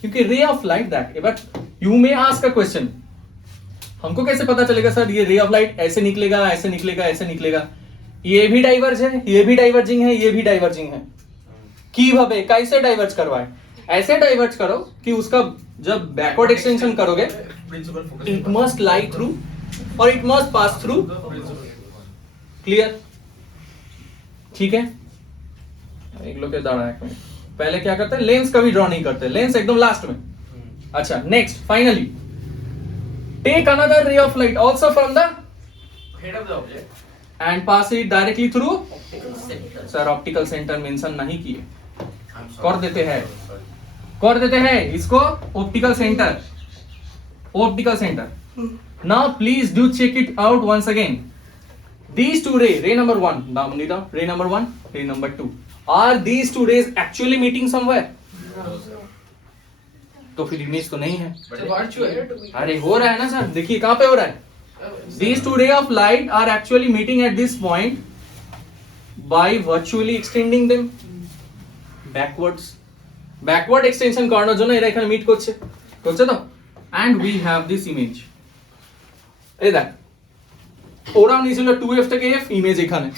क्योंकि रे of light that. But you may ask a question, हमको कैसे पता चलेगा सर ये रे ऑफ लाइट ऐसे निकलेगा, ऐसे निकलेगा, ऐसे निकलेगा? ये भी डाइवर्ज है, ये भी डाइवर्जिंग है, ये भी डाइवर्जिंग है। কিভাবে कैसे डाइवर्ज करवाए? ऐसे डाइवर्ज करो कि उसका जब बैकवर्ड एक्सटेंशन करोगे principal focus it must lie through और it must pass through. Clear? ठीक है, एक लोग के दाड़ा एक मिनट। पहले क्या करते हैं, लेंस कभी ड्रॉ नहीं करते, लेंस एकदम लास्ट में। अच्छा, next finally take another ray of light also from the head of the object and pass it directly through. Sir optical centre mention नहीं किए, कर देते हैं, कर देते हैं इसको optical centre, optical centre. Now please do check it out once again. These two rays, ray number 1, नाम नहीं था, ray number 1, ray number 2, are these two rays actually meeting somewhere? तो फिर इमेज तो नहीं है। ভার্চুয়াল। अरे हो रहा है ना सर, देखिए कहां पे हो रहा है। These two rays of light are actually meeting at this point by virtually extending them backwards. Backward extension করানোর জন্য এরা এখানে মিট করছে, করছে তো। And we have this image, এই দেখ ওরাও নিয়েছিল 2f থেকে f, ইমেজ এখানে,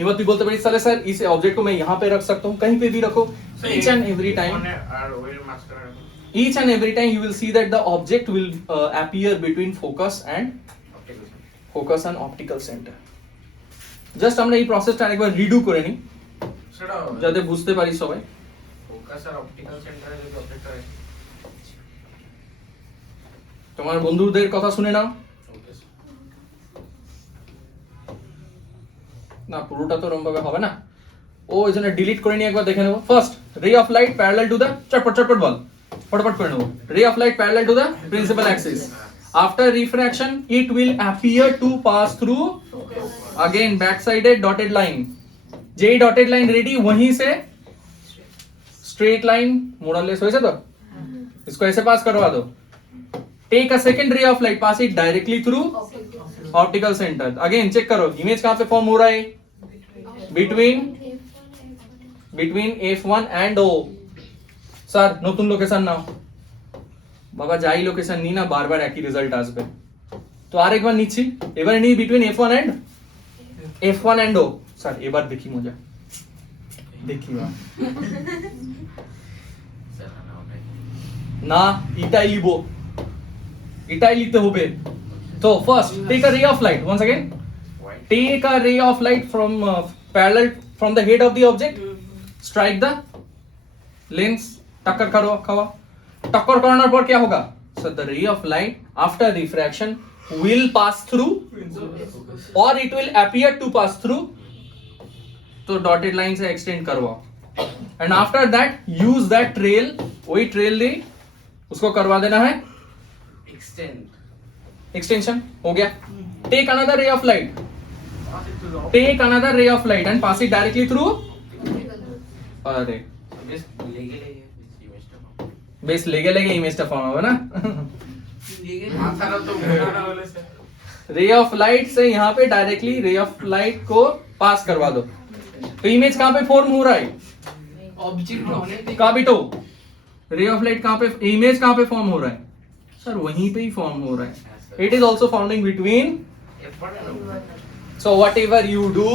এবার তুই বলতে পারিস তাহলে স্যার इस ऑब्जेक्ट को मैं यहाँ पे रख सकता हूँ, कहीं पे भी रखो. Each and every time, আর ওয়ের মাঝখানে রাখো each and every time you will see that the object will appear between focus and optical center. Just আমরা এই প্রসেসটা আরেকবার রিডু করে নিই সেটা যাতে বুঝতে পারি সবাই. ফোকাস আর অপটিক্যাল সেন্টারে যদি অবজেক্টটা রাখি তোমার বন্ধুদের কথা শুনে নাও. ওকে না পুরোটা তো এরকম ভাবে হবে না. ও এজন্য ডিলিট করে নিয়ে একবার দেখে নেব. First ray of light parallel to the চটপট বল ফটাফট করে নেব. Ray of light parallel to the principal axis. After refraction, it will appear to pass through again back-sided dotted line. जेई dotted line ready वहीं से straight line more or less वैसे तो इसको ऐसे पास करवा दो. Take a second ray of light, pass it directly through optical center. Again check करो image कहाँ पे form हो रहा है between F1 and O. Sir নতুন লোকেশন নাও. বাবা যাই লোকেশন নি না বারবার একই রেজাল্ট আসবে. তো আরেকবার নিচ্ছি. এবারে নিই between F1 and O. Sir এবার দেখি মজা দেখি না এটাই লিব এটাই লিখতে হবে. তো first take a ray of light once again take a ray of light from parallel from the head of the object strike the lens टक्कर करो खावा. टक्कर कराने पर क्या होगा sir the ray of light after refraction will pass through or it will appear to pass through. तो dotted line से extend करवाओ and after that use that trail वही trail दे उसको करवा देना है extension हो गया. take another ray of light and pass it directly through. अरे বেশ লেগে ইমেজটা ফর্ম হবে না. মাথাটা তো ঘোরানো হলে স্যার रे ऑफ लाइट से यहाँ पे डायरेक्टली रे ऑफ लाइट को पास करवा दो. तो इमेज कहाँ पे फॉर्म हो रहा है ऑब्जेक्ट होने पे काबिटो. रे ऑफ लाइट कहाँ पे इमेज कहाँ पे फॉर्म हो रहा है सर वहीं पे ही फॉर्म हो रहा है. It is also forming between. So whatever you do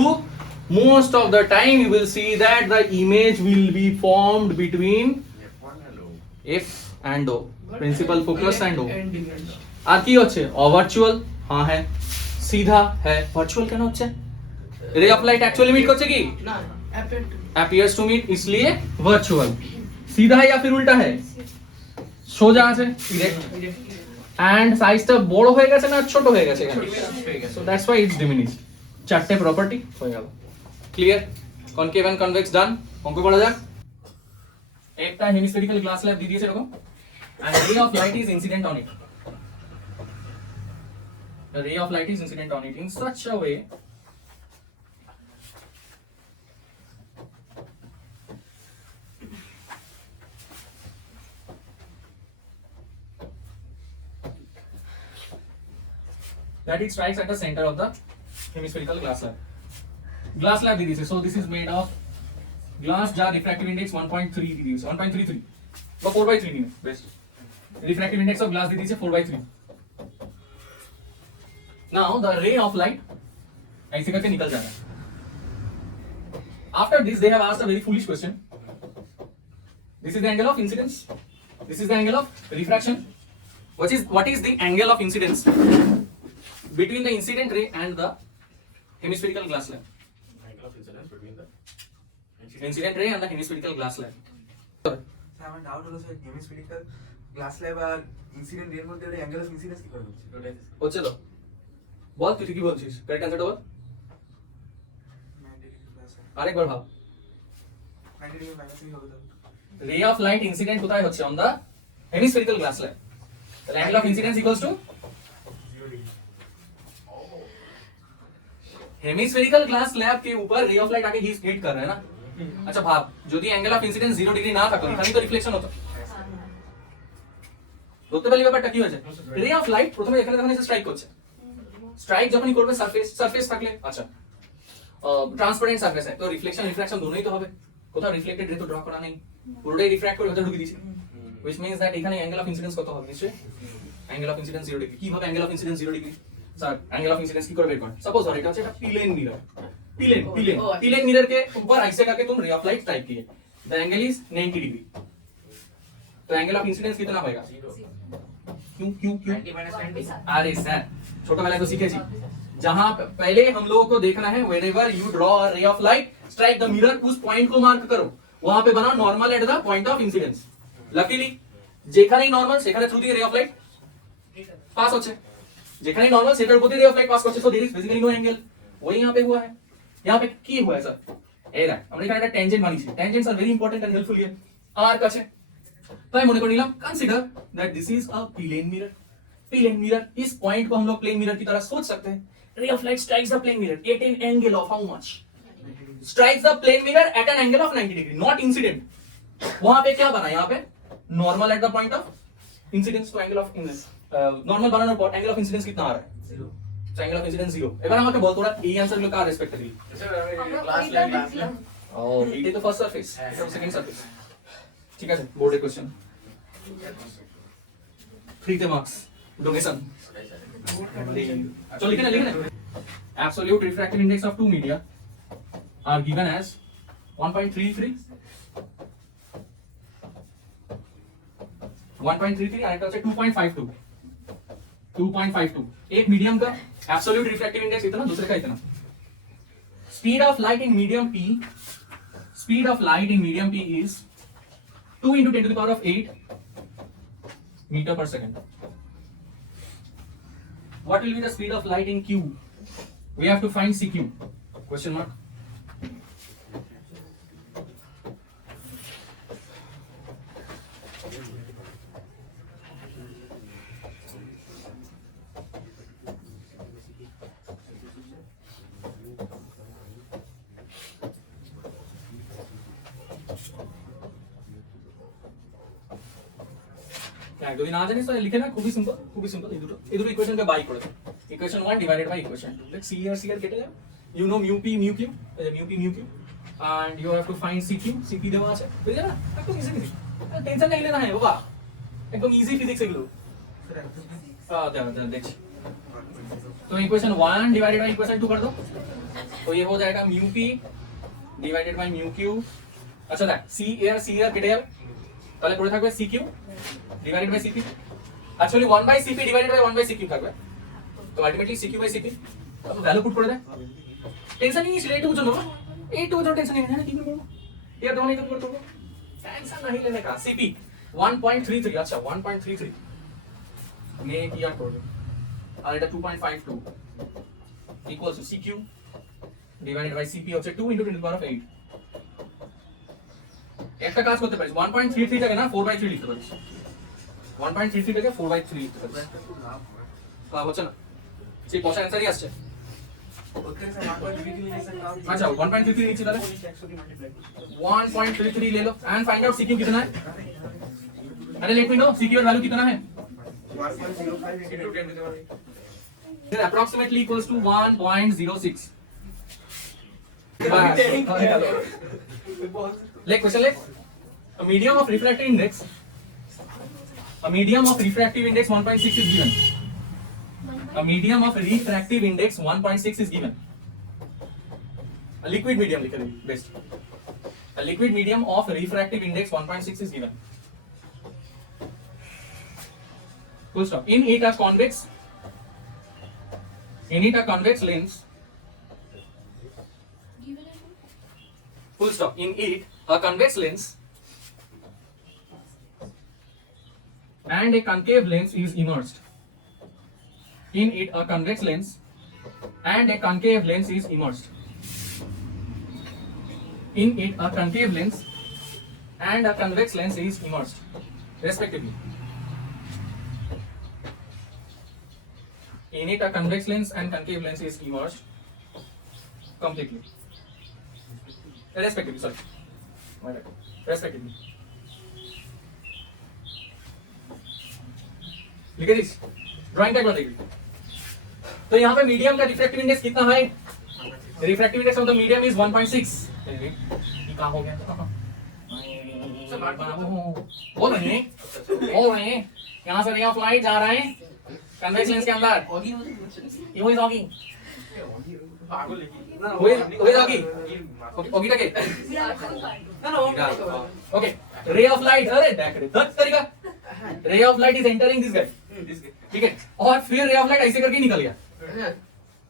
most of the time you will see that the image will be formed between F and O, principal focus and O. আর কি হচ্ছে অভার্চুয়াল হ্যাঁ হ্যাঁ सीधा है ভার্চুয়াল কেন হচ্ছে রে অফ লাইট एक्चुअली मीट করছে কি ना appears to meet इसलिए वर्चुअल. सीधा है या फिर उल्टा है সোজা আছে direct and সাইজটা বড় হয়ে গেছে না ছোট হয়ে গেছে এখানে so that's why it's diminished. চারটে প্রপার্টি হয়ে গেল. ক্লিয়ার. কনকেভ এন্ড কনভেক্স ডান. অঙ্ক করা যাক. একটা হেমিস্ফেরিক্যাল গ্লাস স্ল্যাব দিয়ে দিয়েছে এরকম and ray of light is incident on it. The ray of light is incident on it in such a way that it strikes at the center of the hemispherical glass slab. Glass slab the so this is made of glass jar refractive index 1.3 degrees 1.33 or 4/3 नहीं best refractive index of glass the 4/3. Now the ray of light ऐसे करके निकल जाता है. After this they have asked a very foolish question. This is the angle of incidence. This is the angle of refraction. What is the angle of incidence between the incident ray and the hemispherical glass slab? angle of incidence between the Incident ray and the hemispherical glass slab. Sir আমার ডাউট হলো স্যার হেমিস্ফেরিক্যাল গ্লাস স্ল্যাব আর ইনসিডেন্ট এর মধ্যে একটা অ্যাঙ্গেল অফ ইনসিডেন্স কি করে হচ্ছে হচ্ছে তো বল তুই ঠিকই বলছিস কারেক্ট অ্যান্সারটা বল 90 ডিগ্রি প্লাস আরেকবার ভাব 90 ডিগ্রি মাইনাস হবে তাহলে ray of light incident কোথায় হচ্ছে on the hemispherical glass slab. The angle of incidence equals to 0 degree hemispherical glass slab के ऊपर रे ऑफ लाइट आके हिट कर रहा है ना. अच्छा भाब যদি অ্যাঙ্গেল অফ ইনসিডেন্স 0 ডিগ্রি না থাকতো এখানেই তো রিফ্লেকশন হতো. ধরতে পারলি ব্যাপারটা কি হয়েছে রে অফ লাইট প্রথমে এখানে যখন এসে স্ট্রাইক করছে স্ট্রাইক যখনই করবে সারফেস থাকলে আচ্ছা ট্রান্সপারেন্ট সারফেস है तो रिफ्लेक्शन रिफ्रैक्शन दोनों ही तो হবে. কোথাও রিফ্লেক্টেড রে তো ড্র করা নেই পুরোটাই রিফ্র্যাক্ট করে ভেতরে ঢুকিয়ে দিয়েছে which means that এখানে অ্যাঙ্গেল অফ ইনসিডেন্স কত হবে নিশ্চয়ই অ্যাঙ্গেল অফ ইনসিডেন্স 0 ডিগ্রি. কিভাবে angle of incidence 0 degree sir angle of incidence কি করে বের করেন সাপোজ ধর এটা হচ্ছে একটা প্লেন মিরর प्लेन मिरर के ऊपर ऐसे करके तुम रे ऑफ लाइट टाइप किए, द एंगल इज 90 डिग्री, तो एंगल ऑफ इंसिडेंस कितना होगा? क्यों क्यों क्यों? 90 minus 90. अरे सर छोटा वाला तो सीखे जी, जहां पहले हम लोगों को देखना है whenever you draw a ray of light strike the mirror, उस पॉइंट को मार्क करो, वहां पे बनाओ normal at the point of incidence. Luckily যেখানেই নরমাল সেখানে থ্রু দি রে অফ লাইট পাস হচ্ছে, যেখানেই নরমাল সেটার উপর দিয়ে রে অফ লাইট পাস করছে, so there is basically no angle. वही यहां पे हुआ है, यहां पे কি हुआ है স্যার? এই দেখ আমরা এখানে একটা ট্যানজেন্ট বানিয়েছি, ট্যানজেন্টস আর very important and helpful here. আর কাছে তাই মনে করে নিলাম consider that this is a plane mirror. Plane mirror, इस पॉइंट को हम लोग प्लेन मिरर की तरह सोच सकते हैं। Ray of light strikes the plane mirror at an angle of how much? Strikes the plane mirror at an angle of 90 degree, not incident. वहां पे क्या बना? यहाँ पे normal at the point of incidence, तो एंगल ऑफ नॉर्मल বানানোর পর एंगल ऑफ इंसिडेंस कितना आ रहा है? 0। तो एंगल ऑफ इंसिडेंस 0। এবার আমাকে বল তোরা এই आंसर গুলো কার রেসপেক্টিভলি? Sir, I আমরা class ওইটা lab. দেখলাম। ও এইটাই তো ফার্স্ট সারফেস, এটা সেকেন্ড সারফেস। ঠিক আছে, বোর্ডের কোশ্চেন। ফ্রিতে মার্কস ডোনেশন। চল লিখে না। Absolute refractive index of two media are given as 1.33 और एक है 2.52। एक मीडियम का एब्सोल्यूट रिफ्रैक्टिव इंडेक्स इतना, दूसरे का इतना। Speed of light in medium P, speed of light in medium P is 2 into 10 to the power of 8 meter per second. What will be the speed of light in Q? We have to find CQ. Question mark. যদি না জানিস তাহলে লিখে না, খুবই সিম্পল। এই দুটো ইকুয়েশনকে বাই করে দাও, equation 1 divided by equation 2। Like C আর কেটে যাবে, you know mu P mu Q, and you have to find CQ দেওয়া আছে, বুঝলে না? একদম ইজি, টেনশন नहीं लेना है बाबा, एकदम इजी फिजिक्स এগুলো। देखिए तो इक्वेशन 1 डिवाइडेड बाय इक्वेशन 2 कर दो, तो ये हो जाएगा mu P divided by mu Q. अच्छा देख सी एयर কেটে যাবে, তাহলে পড়ে থাকবে CQ divided by CP। Actually 1 by CP divided by 1 by CQ থাকবে, तो अल्टीमेटली CQ बाय CP। अब वैल्यू पुट कर दे, टेंशन नहीं है एटुकु জন্য, एटुकु জন্য टेंशन नहीं है ना, কি করব ये दोनों ही तो कर दो, टेंशन नहीं लेने का। CP 1.33, अच्छा 1.33 ने किया कर दो, और এটা 2.52 equals to CQ divided by CP হচ্ছে 2 into 10 to the power of 8। একটা কাজ করতে পারিস, 1.33 টাকে না 4/3 লিখতে পারিস, 1.33 টাকে 4/3 লিখতে পারিস, তা হচ্ছে না, সেই কষা অ্যানসারই আসছে। अच्छा 1.33 नीचे डालो, 1.33 ले लो एंड फाइंड आउट CQ कितना है। अरे लेट मी नो CQ का वैल्यू कितना है, 1.05 अप्रोक्सीमेटली इक्वल्स टू 1.06। ले क्वेश्चन ले, a medium of refractive index 1.6 is given, a medium of refractive index 1.6 is given, a liquid medium लिख लो best, a liquid medium of refractive index 1.6 is given, full stop। in it a convex lens, full stop, in it a convex lens and a concave lens is immersed, in it a convex lens and a concave lens is immersed, in it a concave lens and a convex lens is immersed respectively, in it a convex lens and concave lens is immersed completely respectively, sorry respectively। लिखे दिस ड्राइंग टैग बताइए। तो यहाँ पे मीडियम का रिफ्रैक्टिव इंडेक्स कितना है? Refractive index of the medium is 1.6। ये कहाँ हो गया? बोल रहे हैं यहाँ से रे ऑफ लाइट जा रहा है कन्वेक्स लेंस के अंदर, यू इज हॉकिंग পাগল নাকি? হয়ে যাও কি ওকিটাকে না না ओके रे ऑफ लाइट अरे देख रे धत तरीका रे of light is entering this guy ठीक है और फिर रे ऑफ लाइट ऐसे करके निकल गया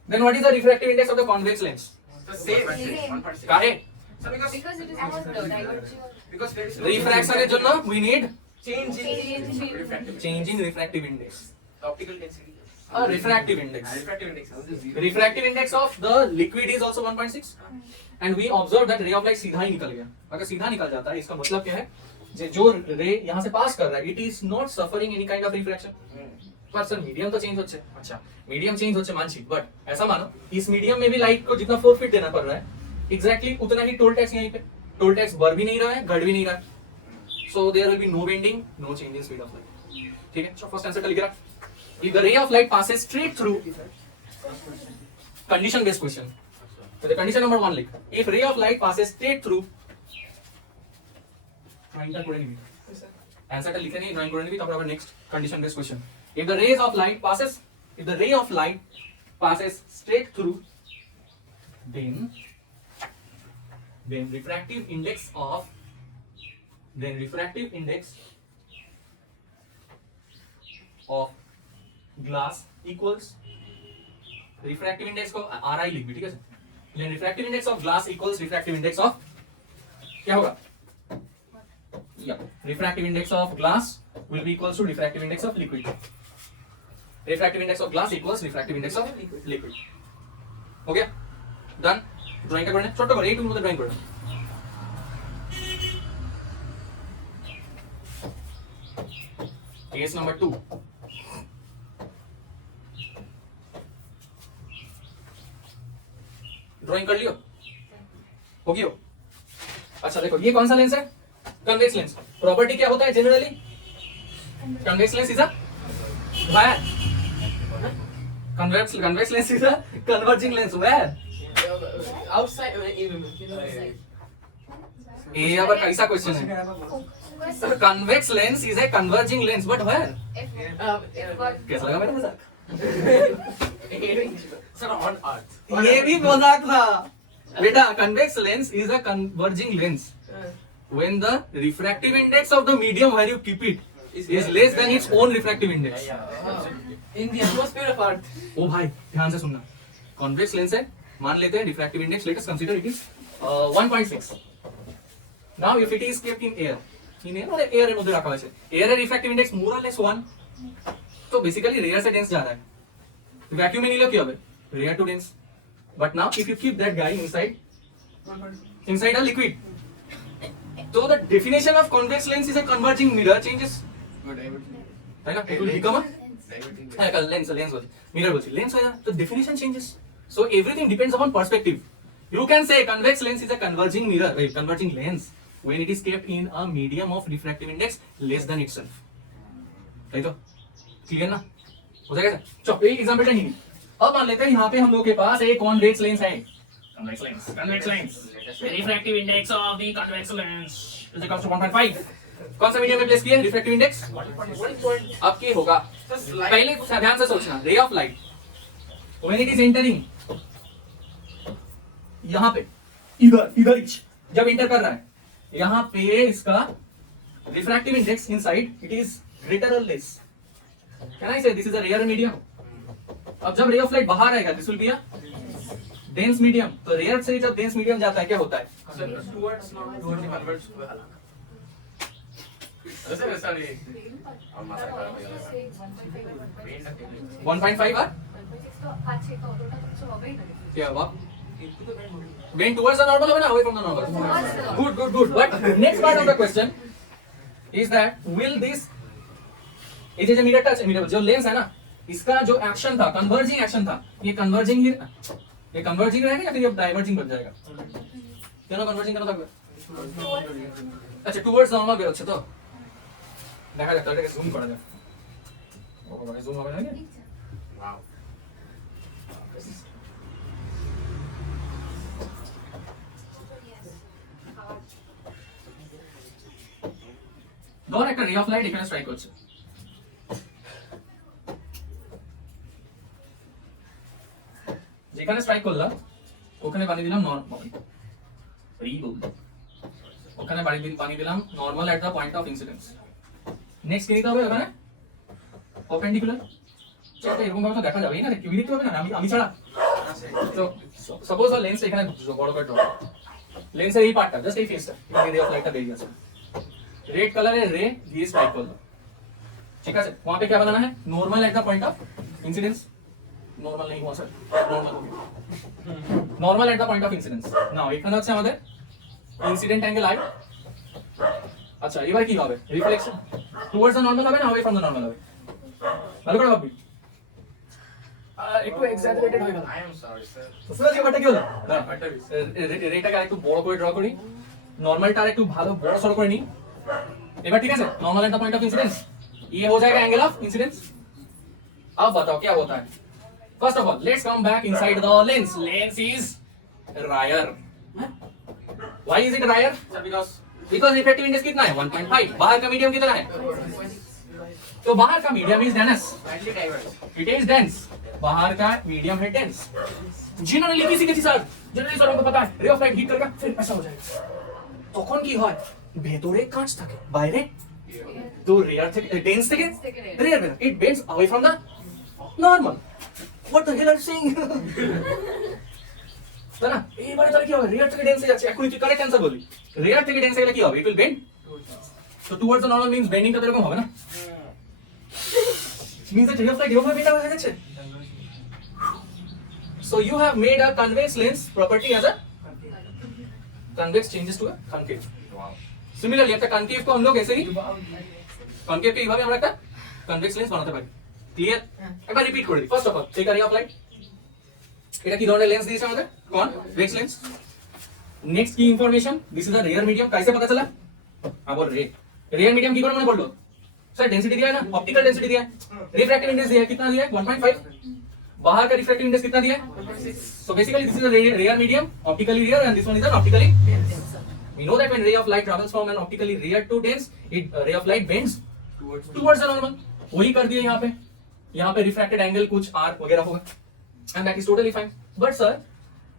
then what is the refractive index of the convex lens The same. Same. 1.6. काहे So because Because it is not diverging. because there is रिफ्रैक्शনের জন্য we need change in Change. refractive change in refractive index optical density. refractive index Refractive index is 0. refractive index of the liquid is also 1.6 and we observe that ray of light सीधा ही निकल गया अगर सीधा निकल जाता है इसका मतलब क्या है जो रे यहाँ से पास कर रहा है it is not suffering any kind of refraction पर सर मीडियम तो चेंज होচ্ছে अच्छा मीडियम चेंज होচ্ছে मानছি बट ऐसा मानो इस मीडियम में भी लाइट को जितना फोरफिट देना पड़ रहा है एग्जैक्टली उतना ही टोल टैक्स यहीं पे टोल टैक्स बढ़ भी नहीं रहा है घट भी नहीं रहा है so there will be no bending no change in speed of light ठीक है सो फर्स्ट आंसर लिख रहा if the ray of light passes straight through condition based question so the condition number 1 लिख if ray of light passes straight through drawing টা করে নিবি অ্যানসারটা লিখে নিই ড্রয়িং করে নিবি তারপর আবার next condition based question if the ray of light passes straight through then refractive index of glass equals refractive index को RI लिख भी ठीक है then refractive index of glass equals refractive index of क्या होगा refractive index of glass will be equals to refractive index of liquid refractive index of glass equals refractive index of liquid हो गया डन ड्राइंग का करना छोटा कर एक मिनट ड्राइंग करना केस नंबर 2 ड्राइंग कर लियो हो गया अच्छा देखो ये कौन सा लेंस है कन्वेक्स लेंस प्रॉपर्टी क्या होता है generally convex lens is a wire convex lens is a converging lens where outside ये अगर कैसा क्वेश्चन है convex lens is a converging lens but where कैसा लगा मेरा मजाक Sir, on earth. ये भी मजाक था बेटा convex lens is a converging lens when the refractive index of the medium where you keep it is less than its own refractive index in the atmosphere of earth ओ भाई ध्यान से सुनना convex lens है मान लेते हैं refractive index let us consider it is 1.6 now if it is kept in air और air এর মধ্যে রাখা হয়েছে air এর refractive index more or less 1 তো basically rare से dense जा रहा है vacuum में নিলেও কি হবে rare to dense but now if you keep that guy inside a liquid so the definition of convex lens is a converging mirror changes है ना it will become a lens বলছি mirror বলছি lens হয় না তো definition changes so everything depends upon perspective you can say convex lens is a converging mirror converging lens when it is kept in a medium of refractive index less than itself सही तो क्लियर ना हो जाएगा चलो एक एग्जांपल नहीं अब मान लेते हैं यहाँ पे हम लोग के पास एक कॉन्वेक्स लेंस है convex lens the refractive index of the convex lens is equal to 1.5 कौन सा मीडियम में प्लेस किया रिफ्रैक्टिव इंडेक्स 1.1 अब क्या होगा पहले ध्यान से सोचना रे of light when it is entering यहाँ पे इधर जब एंटर कर रहा है यहाँ पे इसका refractive index inside it is greater और less can I say this is a rare medium अब जब रे ऑफ लाइट बाहर आएगा this will be a dense medium तो रेयर से जब डेंस मीडियम जाता है क्या होता है Towards the converge को हला sorry 1.5 আর क्या हुआ bend towards the normal হবে না away from the normal good but next part of the question is that will this ये जो मिरर जो लेंस है ना इसका जो एक्शन था कन्वर्जिंग एक्शन था ये कन्वर्जिंग रहेगा या फिर ये डाइवर्जिंग बन जाएगा क्यों कन्वर्जिंग কেন থাকবে আচ্ছা টুয়ার্ডস নরমাল বের হচ্ছে তো দেখা যাক তাহলে জুম করা যাক ও বাবা জুম হবে না কি wow ধর একটা রে অফ লাইট এখানে স্ট্রাইক করছে যেখানে স্ট্রাইক করলাম ওখানে বানিয়ে দিলাম নরমাল, ওখানে বানিয়ে দিলাম normal at the point of incidence. Next কি নিতে হবে ওখানে? পারপেন্ডিকুলার। সেটা এরকম ভাবে তো দেখা যাবেই না, কেউ দেখতে পাবে না আমি ছাড়া। তো সাপোজ লেন্স এখানে বড় করে ড্র, লেন্সের এই পার্টটা জাস্ট এই ফেসটা এখানে রে অফ লাইটটা বেরিয়ে আছে, रेड कलर है रे ये स्ट्राइक कर दो, ठीक है सर। वहां पे क्या बनाना है? Normal at the point of incidence, normal नहीं हुआ सर, नॉर्मल हो गया, normal at the point of incidence. Now এখানে হচ্ছে আমাদের ইনসিডেন্ট অ্যাঙ্গেল আই। আচ্ছা এবার কি হবে? রিফ্লেকশন টুয়ার্ডস দ্য নরমাল হবে না অ্যাওয়ে ফ্রম দ্য নরমাল হবে? ভালো করে ভাববি, একটু এক্সাজারেটেড হয়ে গেল। I am sorry, sir. তো স্যার ব্যাপারটা কি হলো? রেটাকে একটু বড় করে ড্র করি, নরমালটা একটু ভালো বড় সরো করে নি। এবার ঠিক আছে, normal at the point of incidence ये हो जाएगा एंगल ऑफ इंसिडेंस। अब बताओ क्या होता है? First of all let's come back inside the lens. Lens is rarer. Why is it rarer? Sir, because because effective index कितना है? 1.5। बाहर का मीडियम कितना है? तो बाहर का medium is dense, slightly diverse. It is dense. बाहर का मीडियम है डेंस। जिन्होंने लिखी सीखी सर, जनरली सर को पता है रे ऑफ लाइट हिट करेगा फिर ऐसा हो जाएगा। তখন কি হয়? ভেতরে কাঁচ থাকে, বাইরে তো রেয়ার থেকে ডেন্স থেকে রেয়ার বের, it bends away from the normal. What the hell are saying? তাই না? এইবারে তাহলে কি হবে? রেয়ার থেকে ডেন্সে যাচ্ছে, এখন তুই কারেক্ট অ্যানসার বলি। রেয়ার থেকে ডেন্সে গেলে কি হবে? It will bend. তো টুয়ার্ডস দ্য নরমাল মিন্স বেন্ডিংটা তো এরকম হবে না, মিন্স দ্যাট রে অফ লাইট এরকম ভাবে বেন্ড হয়ে যাচ্ছে। So you have made a convex lens property as a convex changes to a concave. Similarly একটা concave को हम लोग ऐसे ही concave के এইভাবে আমরা একটা convex lens বানাতে পারি। ক্লিয়ার? একবার রিপিট করে দিই। First of all take ray of light, এটা কি ধরনের লেন্স দিয়েছে আমাদের? Convex lens. নেক্সট কি information? This is a rare medium. कैसे पता चला? अब रे रेयर मीडियम की बार मैंने बोल लो सर, डेंसिटी दिया है ना, ऑप्टिकल डेंसिटी दिया है, रिफ्रैक्टिव इंडेक्स दिया है, कितना दिया है? 1.5। बाहर का रिफ्रैक्टिव इंडेक्स कितना दिया है? 6। So basically this is a rare medium, optically rare, and this one is an optically dense. We know that when ray of light travels from an optically rare to dense, ray of light bends towards the normal. वही कर दिया यहाँ पे रिफ्रैक्टेड एंगल कुछ r वगैरह होगा, and that is totally fine. But sir,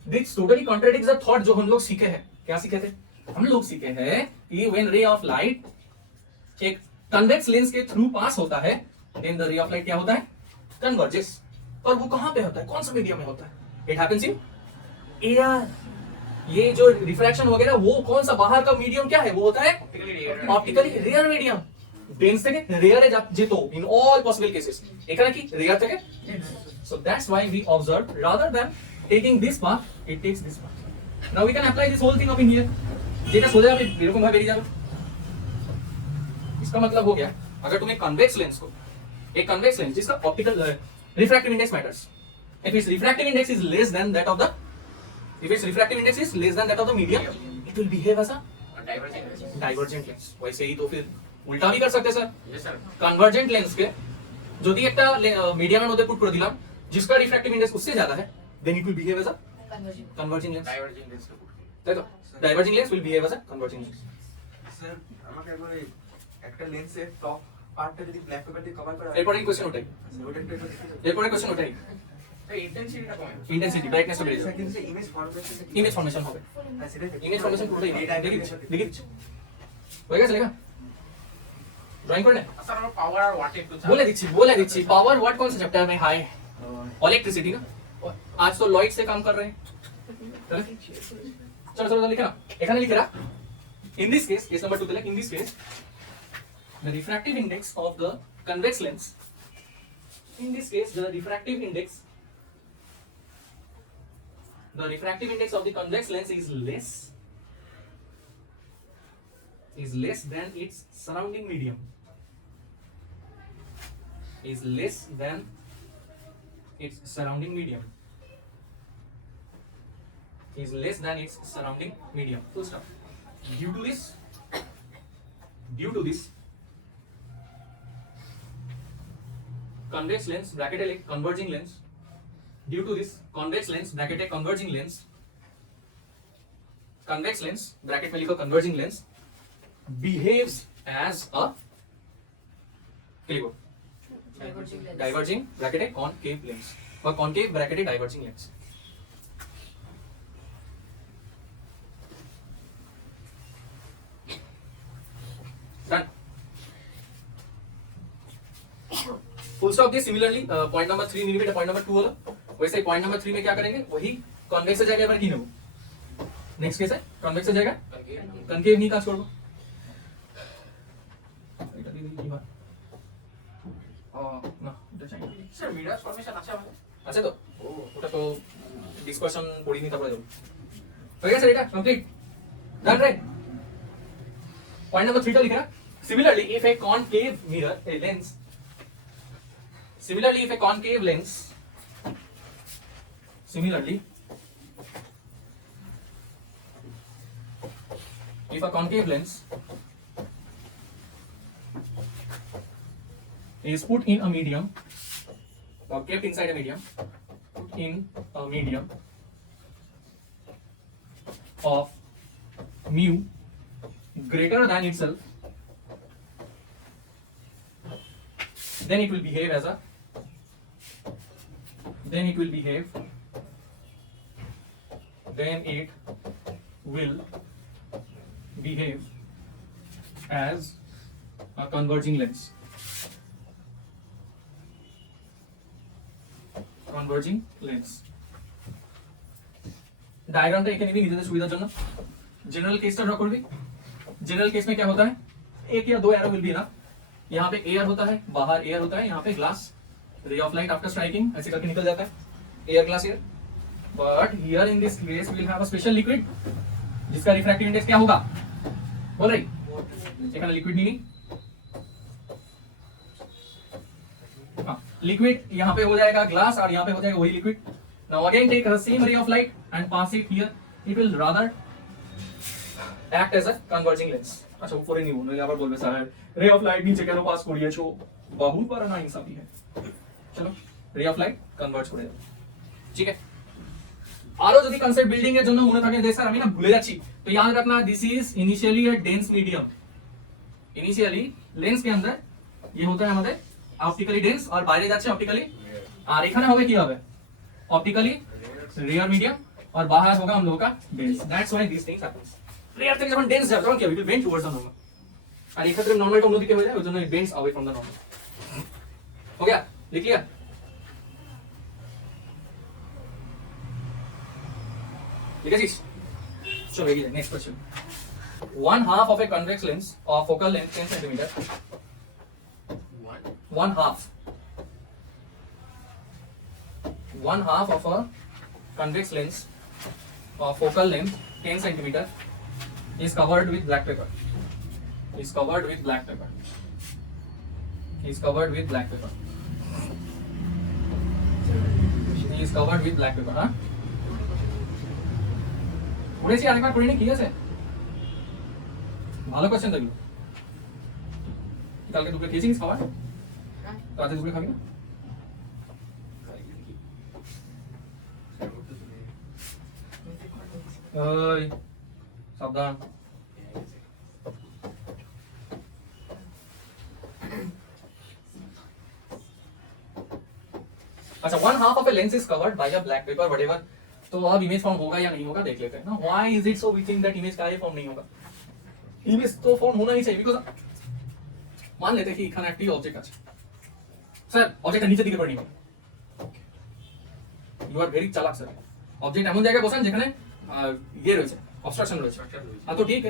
this totally contradicts the thought जो हम लोग सीखे हैं। क्या सीखे थे? हम लोग सीखे हैं कि when ray of light एक convex lens के थ्रू पास होता है, then the ray of light क्या होता है? Converges। और वो कहां पे होता है? कौन सा मीडियम में होता है? It happens in air. ये जो रिफ्रैक्शन वगैरह वो कौन सा बाहर का मीडियम क्या है? वो होता है ऑप्टिकली रेयर मीडियम। डेंस থেকে রেয়ারে যেত in all possible cases, এখানে কি রেয়ার থেকে। so that's why we observed rather than taking this path it takes this path. now we can apply this whole thing up in here, যেটা সোজা আপনি এরকম ভাবে বেরিয়ে যাবে। इसका मतलब हो गया अगर तुम एक कन्वेक्स लेंस को, एक कन्वेक्स लेंस जिसका optical refractive index matters, if its refractive index is less than that of the medium, it will behave as a divergent lens। वैसे ही तो फिर उल्टा भी कर सकते sir. Yes, sir. Convergent lens के যদি একটা মিডিয়ামের মধ্যে পুট করে দিলাম जिसका रिफ्रैक्टिव इंडेक्स उससे ज्यादा है, then it will behave as a converging lens। Diverging lens को put তাই তো diverging lens will behave as a converging lens। Sir আমাকে একবার এই একটা লেন্সের টপ পার্টটা যদি ব্ল্যাক পেপার দিয়ে কভার করা হয়, এরপরে কোশ্চেন ওটাই, ওটা একটু দেখতে চাই। এরপরে কোশ্চেন ওটাই, The intensity টা কমে। ইন্টেন্সিটি ব্রাইটনেস বেড়ে স্যার যাবে, কিন্তু ইমেজ ফরমেশন ইমেজ ফর্মেশন হবে, হ্যাঁ সেটাই ইমেজ ফর্মেশন পুরোটাই এই দেখি ডায়াগ্রামের দেখি হয়ে গেছে লেখা, ড্রয়িং করে নে। Sir, আমরা power আর watt একটু बोले दीजिए पावर व्हाट कौन सा चैप्टर में हाई इलेक्ट्रिसिटी ना, आज तो लॉइड से काम कर रहे हैं। चलो चलो लिखा এখানে লিখে রাখ। in this case case number 2 তে in this case the refractive index of the convex lens, in this case the refractive index of the convex lens is less than its surrounding medium, is less than its surrounding medium, is less than its surrounding medium, full stop। due to this convex lens bracketed a converging lens, due to this convex lens bracketed converging lens, convex lens bracket में लिखो converging lens behaves as a diverging bracketed concave lens, or concave bracketed diverging lens। Stop this similarly point number 3 millimetre point number 2 হলো वैसे पॉइंट नंबर 3 में क्या करेंगे वही कन्वेक्स এর জায়গায় এবার কি নেব নেক্সট কেসে কনভেক্স এর জায়গায় কনকেভ নিয়ে কাজ করব এটা দিয়ে কি হয় না এটা চাই না Sir, mirror formation আছে আমাদের? আছে তো ওটা তো ডিসকাশন পড়িনি তারপরে যাব হয়ে গেছে এটা complete done right point number 3 টা লিখে রাখ similarly if a concave mirror a lens similarly if a concave lens similarly if a concave lens is put in a medium or kept inside a medium put in a medium of mu greater than itself then it will behave as a then it will behave as a converging lens converging lens डायग्रामটা এখানে নিবি নিজেদের সুবিধার জন্য जनरल केस ड्रॉ कर भी जनरल केस में क्या होता है एक या दो एरो विल बी ना यहाँ पे एयर होता है बाहर एयर होता है यहाँ पे ग्लास रे ऑफ लाइट आफ्टर स्ट्राइकिंग ऐसे करके निकल जाता है air glass air but here in this case will have a special liquid जिसका रिफ्रैक्टिव इंडेक्स क्या होगा बोल रही एखाने लिक्विड नहीं हाँ लिक्विड यहाँ पे हो जाएगा ग्लास और यहाँ पे हो जाएगा वही liquid now again take the same ray of light and pass it here it will rather act as a converging lens আচ্ছা উপরে নিব নইলে আবার বলবে স্যার রে অফ লাইট নিচে কেন পাস করিয়েছো বহুত বড় না ইনসাফি है চলো রে অফ লাইট কনভার্জ করে দাও ঠিক আছে আরো যদি কনসেপ্ট বিল্ডিং এর জন্য মনে থাকে যে স্যার আমি না ভুলে যাচ্ছি तो याद रखना this is initially a dense medium initially lens के अंदर ये होता है আমাদের ऑप्टिकली डेंस और বাইরে যাচ্ছে ऑप्टिकली আর এখানে হবে কি হবে ऑप्टिकली रेयर मीडियम और बाहर होगा हम लोगों का dense that's why this things happens rare থেকে যখন ডেন্স যাবে তখন কি হবে it will bend towards the normal আর এই ক্ষেত্রে নরমালটা অন্যদিকে হয়ে যায় ওই জন্য it bends away from the normal हो गया लिख लिया लिखा चलो ये next question 1/2 of a convex lens of focal length 10 cm 1/2 of a convex lens of focal length 10 cm is covered with black paper is covered with black paper is covered with black paper is covered with black paper huh পড়েছি আরেকবার পড়িনি কি আছে ভালো কোশ্চেন দেখলো কালকে দুপুরে খেয়েছিস খাবার তো আজকে দুপুরে খাবি না ওই সাবধান अच्छा 1/2 of a lens is covered by a black paper whatever तो अब इमेज फॉर्म होगा या नहीं होगा देख लेते हैं ना why is it so we think that image का फॉर्म नहीं होगा इमेज तो फॉर्म होना ही चाहिए बिकॉज़ मान लेते हैं कि এখানে একটি অবজেক্ট আছে স্যার অবজেক্টটা নিচের দিকে পড়ে নিবে ইউ আর ভেরি চালাক স্যার অবজেক্ট এমন জায়গায় বসান যেখানে ইয়ে রয়েছে অবস্ট্রাকশন রয়েছে তো ঠিক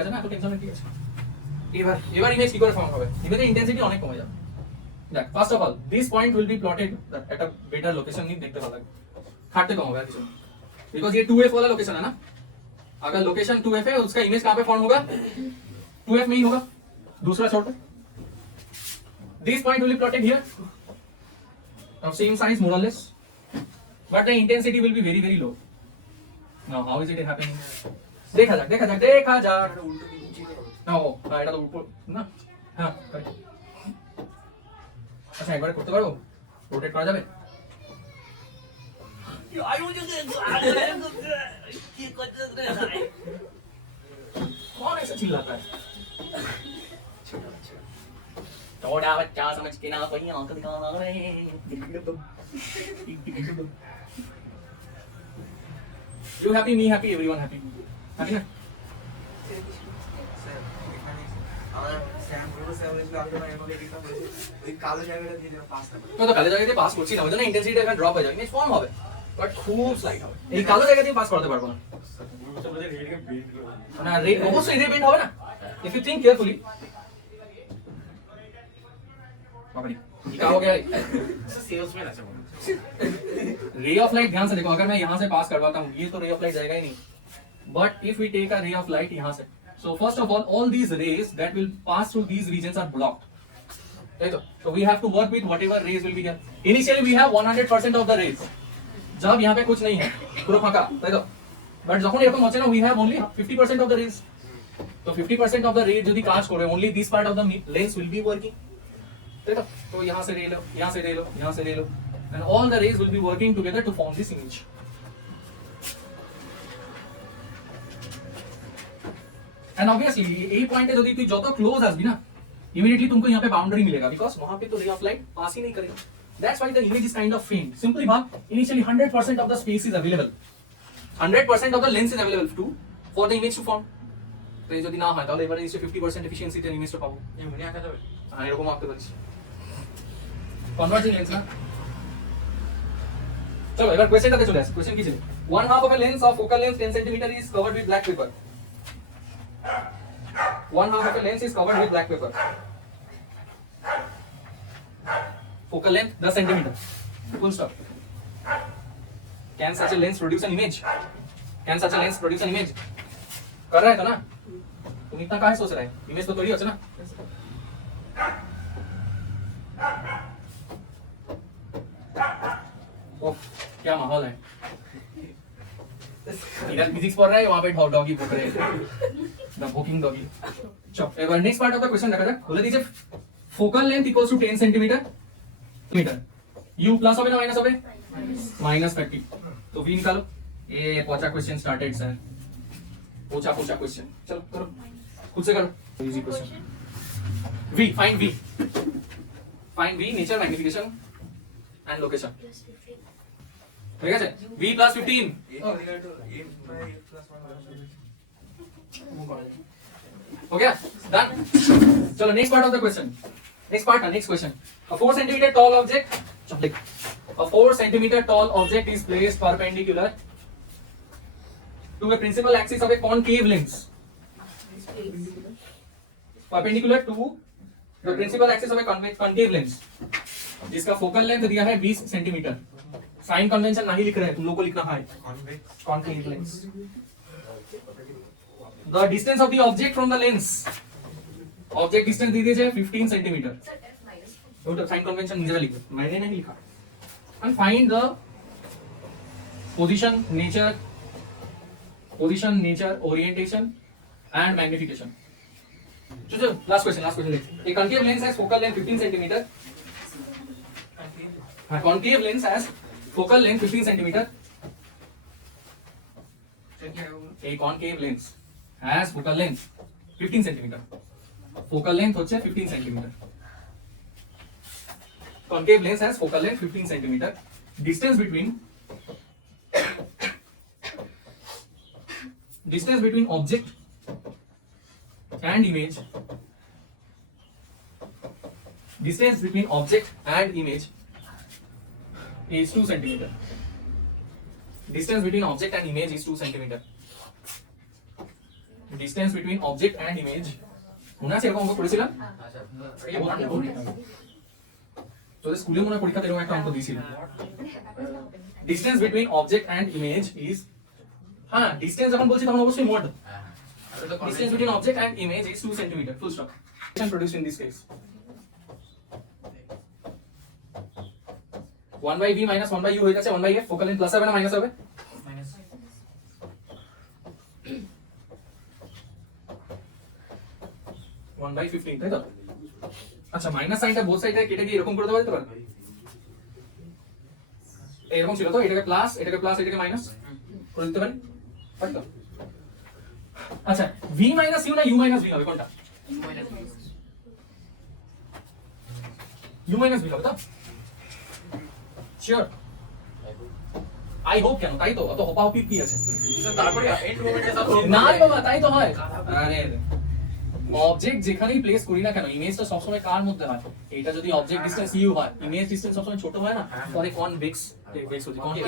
আছে না তো টেনশন নেই ঠিক আছে এবার ইমেজ কি করে ফর্ম হবে ইমেজের ইন্টেন্সিটি অনেক কমে যাবে দেখ first of all this point will be plotted at a better location নিয়ে দেখতে ভালো লাগবে खाटते कम होगा किसी बिकॉज ये 2f वाला लोकेशन है ना अगर लोकेशन 2f है उसका इमेज कहां पे फॉर्म होगा 2f में ही होगा दूसरा छोड़ दो this point will be plotted here of same size more or less but the intensity will be very very low now how is it happening देखा जाए ना हो এটা তো উপর না হ্যাঁ আচ্ছা একবার করতে পারবো রোটেট করা যাবে कौन ऐसा चिल्लाता है थोड़ा बच्चा समझ के ना कोई आंख दिखा रहे You happy, me happy, everyone happy. Happy ना? স্যার এখানে আমার স্ট্যাম্প পুরো স্যার বলেছিল আমি যখন এমএলএ এক্সাম করেছি ওই কালো জায়গাটা দিয়ে যেন পাস না করে। তো কালো জায়গা দিয়ে পাস করছি না, ওই জন্য ইন্টেন্সিটি এখানে ড্রপ হয়ে যাবে, ইমেজ ফর্ম হবে বাট খুব স্লাইড হবে। এই কালো জায়গা দিয়ে পাস করতে পারবো না। না রে অবশ্যই রে বেন্ড হবে না, ইফ ইউ थिंक केयरफुली। बाबा ये क्या हो गया? सेल्समैन अच्छा बोलो। रे ऑफ लाइट ध्यान से देखो, अगर मैं यहाँ से पास करवाता हूँ ये तो रे ऑफ लाइट जाएगा ही नहीं, but if we take a ray of light यहाँ से, so first of all these rays that will pass through these regions are blocked, right? So we have to work with whatever rays will be here. Initially we have 100% of the rays, जब यहाँ पे कुछ नहीं है पूरा फाका, right? But যখন এরকম হচ্ছে না we have only 50% of the rays, तो 50% of the rays যদি কাজ করে only this part of the lens will be working, right? तो यहाँ से रे लो, यहाँ से रे लो, यहाँ से रे लो, and all the rays will be working together to form this image. And obviously এই পয়েন্টে যদি তুই যত ক্লোজ আসবি না immediately तुमको यहाँ पे बाउंड्री मिलेगा, because वहाँ पे तो ray of light पास ही नहीं करेगा. That's why the image is kind of faint. Simply भाग, initially 100% of the space is available, 100% of the lens is available to for the image to form. তো এই যদি না হয় তাহলে এবারে নিশ্চয়ই 50% efficiency তে ইমেজটা পাবো। ये मुझे आका जाবে। হ্যাঁ এরকম আঁকতে পারিস, কনভার্জিং লেন্স না। চলো এবার কোশ্চেনটাতে চলে আসি। কোশ্চেন কি ছিল? 1/2 of a lens of focal length 10 cm is covered with black paper. 1/2 of a lens is covered with black paper. Focal length 10 cm. Full stop. Can such a lens produce an image? Can such a lens produce an image? कर रहा है तो ना? तुम इतना काहे सोच रहे हैं? इमेज तो थोड़ी होता ना? ओह क्या माहौल है। इधर फिजिक्स पढ़ रहा है, वहाँ पे डॉगी भूख रहे हैं, द भूकिंग डॉगी। चलो एबार next part of the question দেখা যাক। বলে দিয়েছে focal length equals to 10 centimetre metre, u plus হবে না माइनस হবে? माइनस 30। तो v निकालो। ये पहुंचा क्वेश्चन स्टार्टेड सर, पूछा क्वेश्चन, चलो करो खुद से करो, easy question. v find v nature, magnification and location, ঠিক আছে? v plus 15 a equal to a by a plus 1 हो गया, डन। चलो next part of the question, next question. A 4 centimeter tall object, चलो देख, a 4 centimeter tall object is placed perpendicular to a principal axis of a concave lens, perpendicular to the principal axis of a concave lens, जिसका फोकल लेंथ दिया है 20 सेंटीमीटर। साइन कन्वेंशन नहीं लिख रहे हैं, तुम लोग को लिखना है concave lens. The distance of the object from the lens, object distance दी दीजिए 15 सेंटीमीटर। तो साइन कन्वेंशन नीचे लिखो, मैंने नहीं लिखा। And find the position, nature, orientation and magnification. चलो लास्ट क्वेश्चन देखते हैं। A concave lens has focal length 15 centimeter. Concave lens has focal length 15 centimeter. A concave lens has focal length 15 centimeter. Focal length হচ্ছে 15 centimeter. Concave lens has focal length 15 centimeter. Distance between object and image, distance between object and image is 2 centimeter. Distance between object and image is 2 centimeter. Distance between object and image, মনে আছে এরকম অঙ্ক করেছিলাম? তো স্কুলে মনে পরীক্ষাতে এরকম একটা অঙ্ক দিয়েছিল। Distance between object and image is, হ্যাঁ ডিসটেন্স যখন বলছি তখন অবশ্যই mod. Distance between object and image is 2 centimetre, full stop. Can produced in this case 1/v minus 1/u হয়ে যাচ্ছে 1/f। ফোকাল লেন্থ প্লাস হবে না মাইনাস হবে? মাইনাস। 1/15 তাই তো? আচ্ছা মাইনাস সাইনটা বোথ সাইডে কেটে দিয়ে এরকম করে দেওয়া যেতে পারে? এরকম ছিল তো, এটাকে প্লাস এটাকে মাইনাস করে দিতে পারি, পারি তো? আচ্ছা v minus u না u minus v হবে কোনটা? u minus v হবে তো? শিওর? আই হোপ, কেন তাই তো, অত হোপাহপি কি আছে? তারপরে এন্ড মোমেন্টে সব না রে বাবা তাই তো হয়। আরে অবজেক্ট যেখানেই প্লেস করি না কেন ইমেজটা সবসময় কার মধ্যে হয়? এটা যদি অবজেক্ট ডিসটেন্স ইউ হয়, ইমেজ ডিসটেন্স সবসময় ছোট হয় না, তাহলে কনভেক্স হচ্ছে কনকেভ।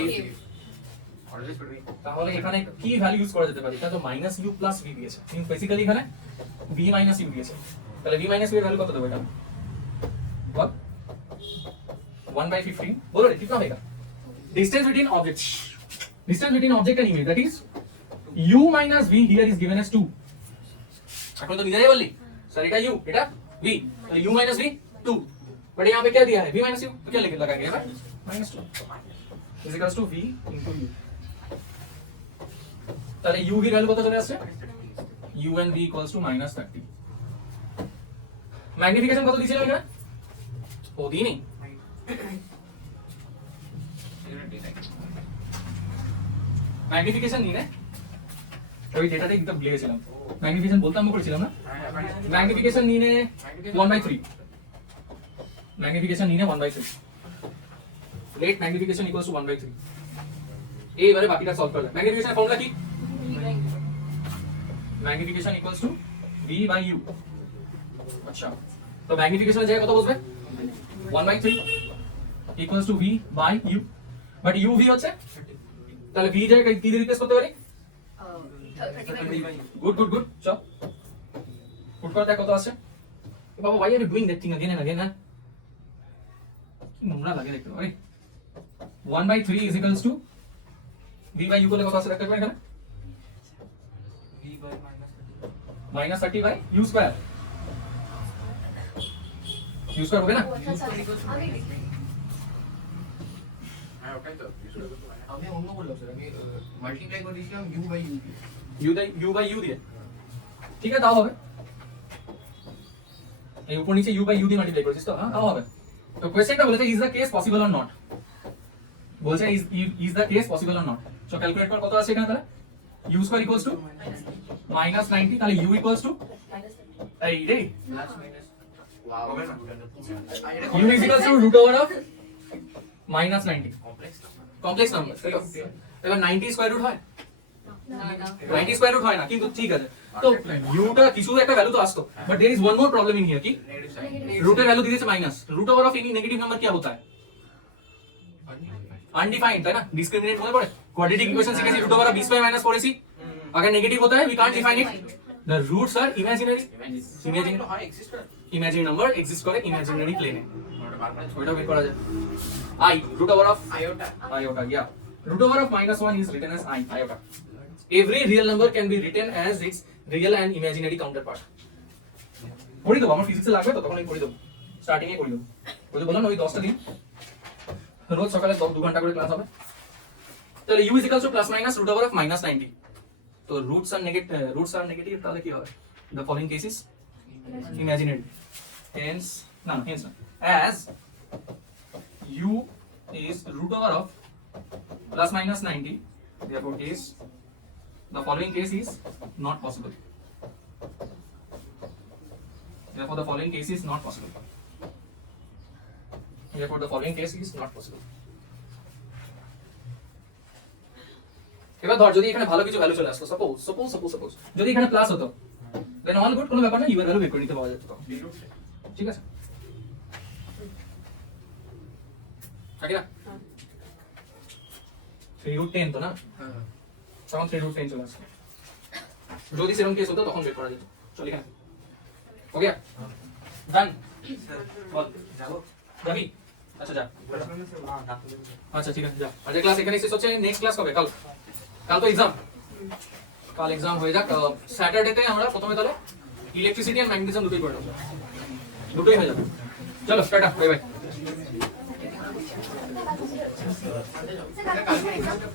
তাহলে এখানে কি ভ্যালু ইউজ করা যেতে পারে? এটা তো মাইনাস ইউ প্লাস ভি দিয়েছে, কিন্তু বেসিক্যালি এখানে ভি মাইনাস ইউ দিয়েছে। তাহলে ভি মাইনাস ইউ এর ভ্যালু কত দেবো? এটা বল 1/15 बोलो रे कितना होगा? Distance between objects, distance between object and image, that is u minus v here is given as 2. এখন तो নিজেই বললি सर এটা u এটা v, तो u minus v 2, बट यहाँ पे क्या दिया है v minus u, तो क्या लिख लगाएंगे यहाँ minus 2 is equals to v into u। তাহলে u की वैल्यू কত চলে আসছে? u and v equals to -30। Magnification কত দিয়েছিলাম এখানে? ও দিইনি। ম্যাগনিফিকেশন নিয়ে ওই ডেটাটা একদম ভুলে গেছিলাম। ম্যাগনিফিকেশন বলতাম না করেছিলাম না? ম্যাগনিফিকেশন নিয়ে 1/3, ম্যাগনিফিকেশন নিয়ে 1/3, লেট ম্যাগনিফিকেশন ইকুয়ালস টু 1/3। এইবারে বাকিটা সলভ করা যায়। ম্যাগনিফিকেশন ফর্মুলা কি? Magnification equals to v by u। আচ্ছা, তো ম্যাগনিফিকেশনের জায়গায় কত বসবে? 1/3 equals to v by u, but u v হচ্ছে, তাহলে v জায়গায় কি দিয়ে রিপ্লেস করতে পারি? গুড গুড গুড, চল পুট করতে কত আছে? বাবা why are you doing that thing again and again? কি নোংরা লাগে দেখতে পারি। 1/3 is equals to v by u করলে কত আছে দেখতে পারি এখানে? v by -30 by u square, u square হবে না? আমি লিখি। হ্যাঁ ওটাই তো আমি অন্য বললাম স্যার, আমি মাল্টিপ্লাই করে দিয়েছিলাম u by u দিয়ে। u by u দিয়ে, ঠিক আছে তাও হবে। এই উপর নিচে u by u দিয়ে মাল্টিপ্লাই করেছিস তো, হ্যাঁ তাও হবে। তো কোশ্চেনটা বলেছে is the case possible or not, বলছে is the case possible or not. So calculate কর কত আছে এখানে তাহলে? u square equals to -90, তাহলে u equals to এই রে প্লাস মাইনাস হবে না, u is equals to root over of -90, complex number. এবার 90 স্কয়ার রুট হয়? 90 স্কয়ার রুট হয় না, কিন্তু ঠিক আছে। তো u টা কিছু একটা ভ্যালু তো আসতো, but there is one more problem in here কি रूट वैल्यू दी दिए minus, root over of any negative number क्या होता है? अनडिफाइंड, है ना? डिस्क्रिमिनेट মনে পড়ে? কোয়াড্রেটিক ইকুয়েশন শিখেছি, root over of b square minus পড়েছি। अगर नेगेटिव होता है we can't define it, the roots are imaginary, imaginary হয় এক্সিস্ট করে ইমাজিনারি নাম্বার এক্সিস্ট করে ইমাজিনারি প্লেনে, ওটা বের করা যায়। I root over of iota, yeah, root over of -1 is written as iota. Every real number can be written as its real and imaginary counterpart. পড়ি দেবো, আমার ফিজিক্সে লাগবে তো তখন আমি পড়ি দেবো, স্টার্টিং এ পড়ি দেবো। ওই যে বললাম না ওই 10টা দিন রোজ সকালে 2 ঘন্টা করে ক্লাস হবে। তাহলে u is equals to plus minus root over of -90, তো roots are negative, তাহলে কি হবে? The following cases imaginary, hence as u is root over of plus minus 90, therefore the following case is not possible, therefore the following case is not possible, therefore the following case is not possible। এবার ধর যদি এখানে ভালো কিছু ভ্যালু চলে আসলো, সাপোজ যদি এখানে প্লাস হতো, দেন অল গুড, কোনো ব্যাপার না, ইউ এর ভ্যালু বের করে নিতে পাওয়া যেত তখন, ঠিক আছে? ঠিক না? 3√10 তো না, তখন 3√10 চলে আসছে। যদি সেরকম কেস হতো তখন বের করা যেত। চল এখানে ওকে ডান, বল যাবো যাবি? আচ্ছা যা, না ডাক্তার আচ্ছা ঠিক আছে যা। আজকে ক্লাস এখানে শেষ হচ্ছে, নেক্সট ক্লাস কবে? কাল তো এক্সাম, কাল এক্সাম হয়ে যাক। স্যাটারডেতে আমরা প্রথমে তাহলে ইলেকট্রিসিটি আর ম্যাগনেটিজম দুটোই করে নেবো, দুটোই হয়ে যাবে। চলো টাটা, বাই বাই। স্যার, কালকে এক্সামটা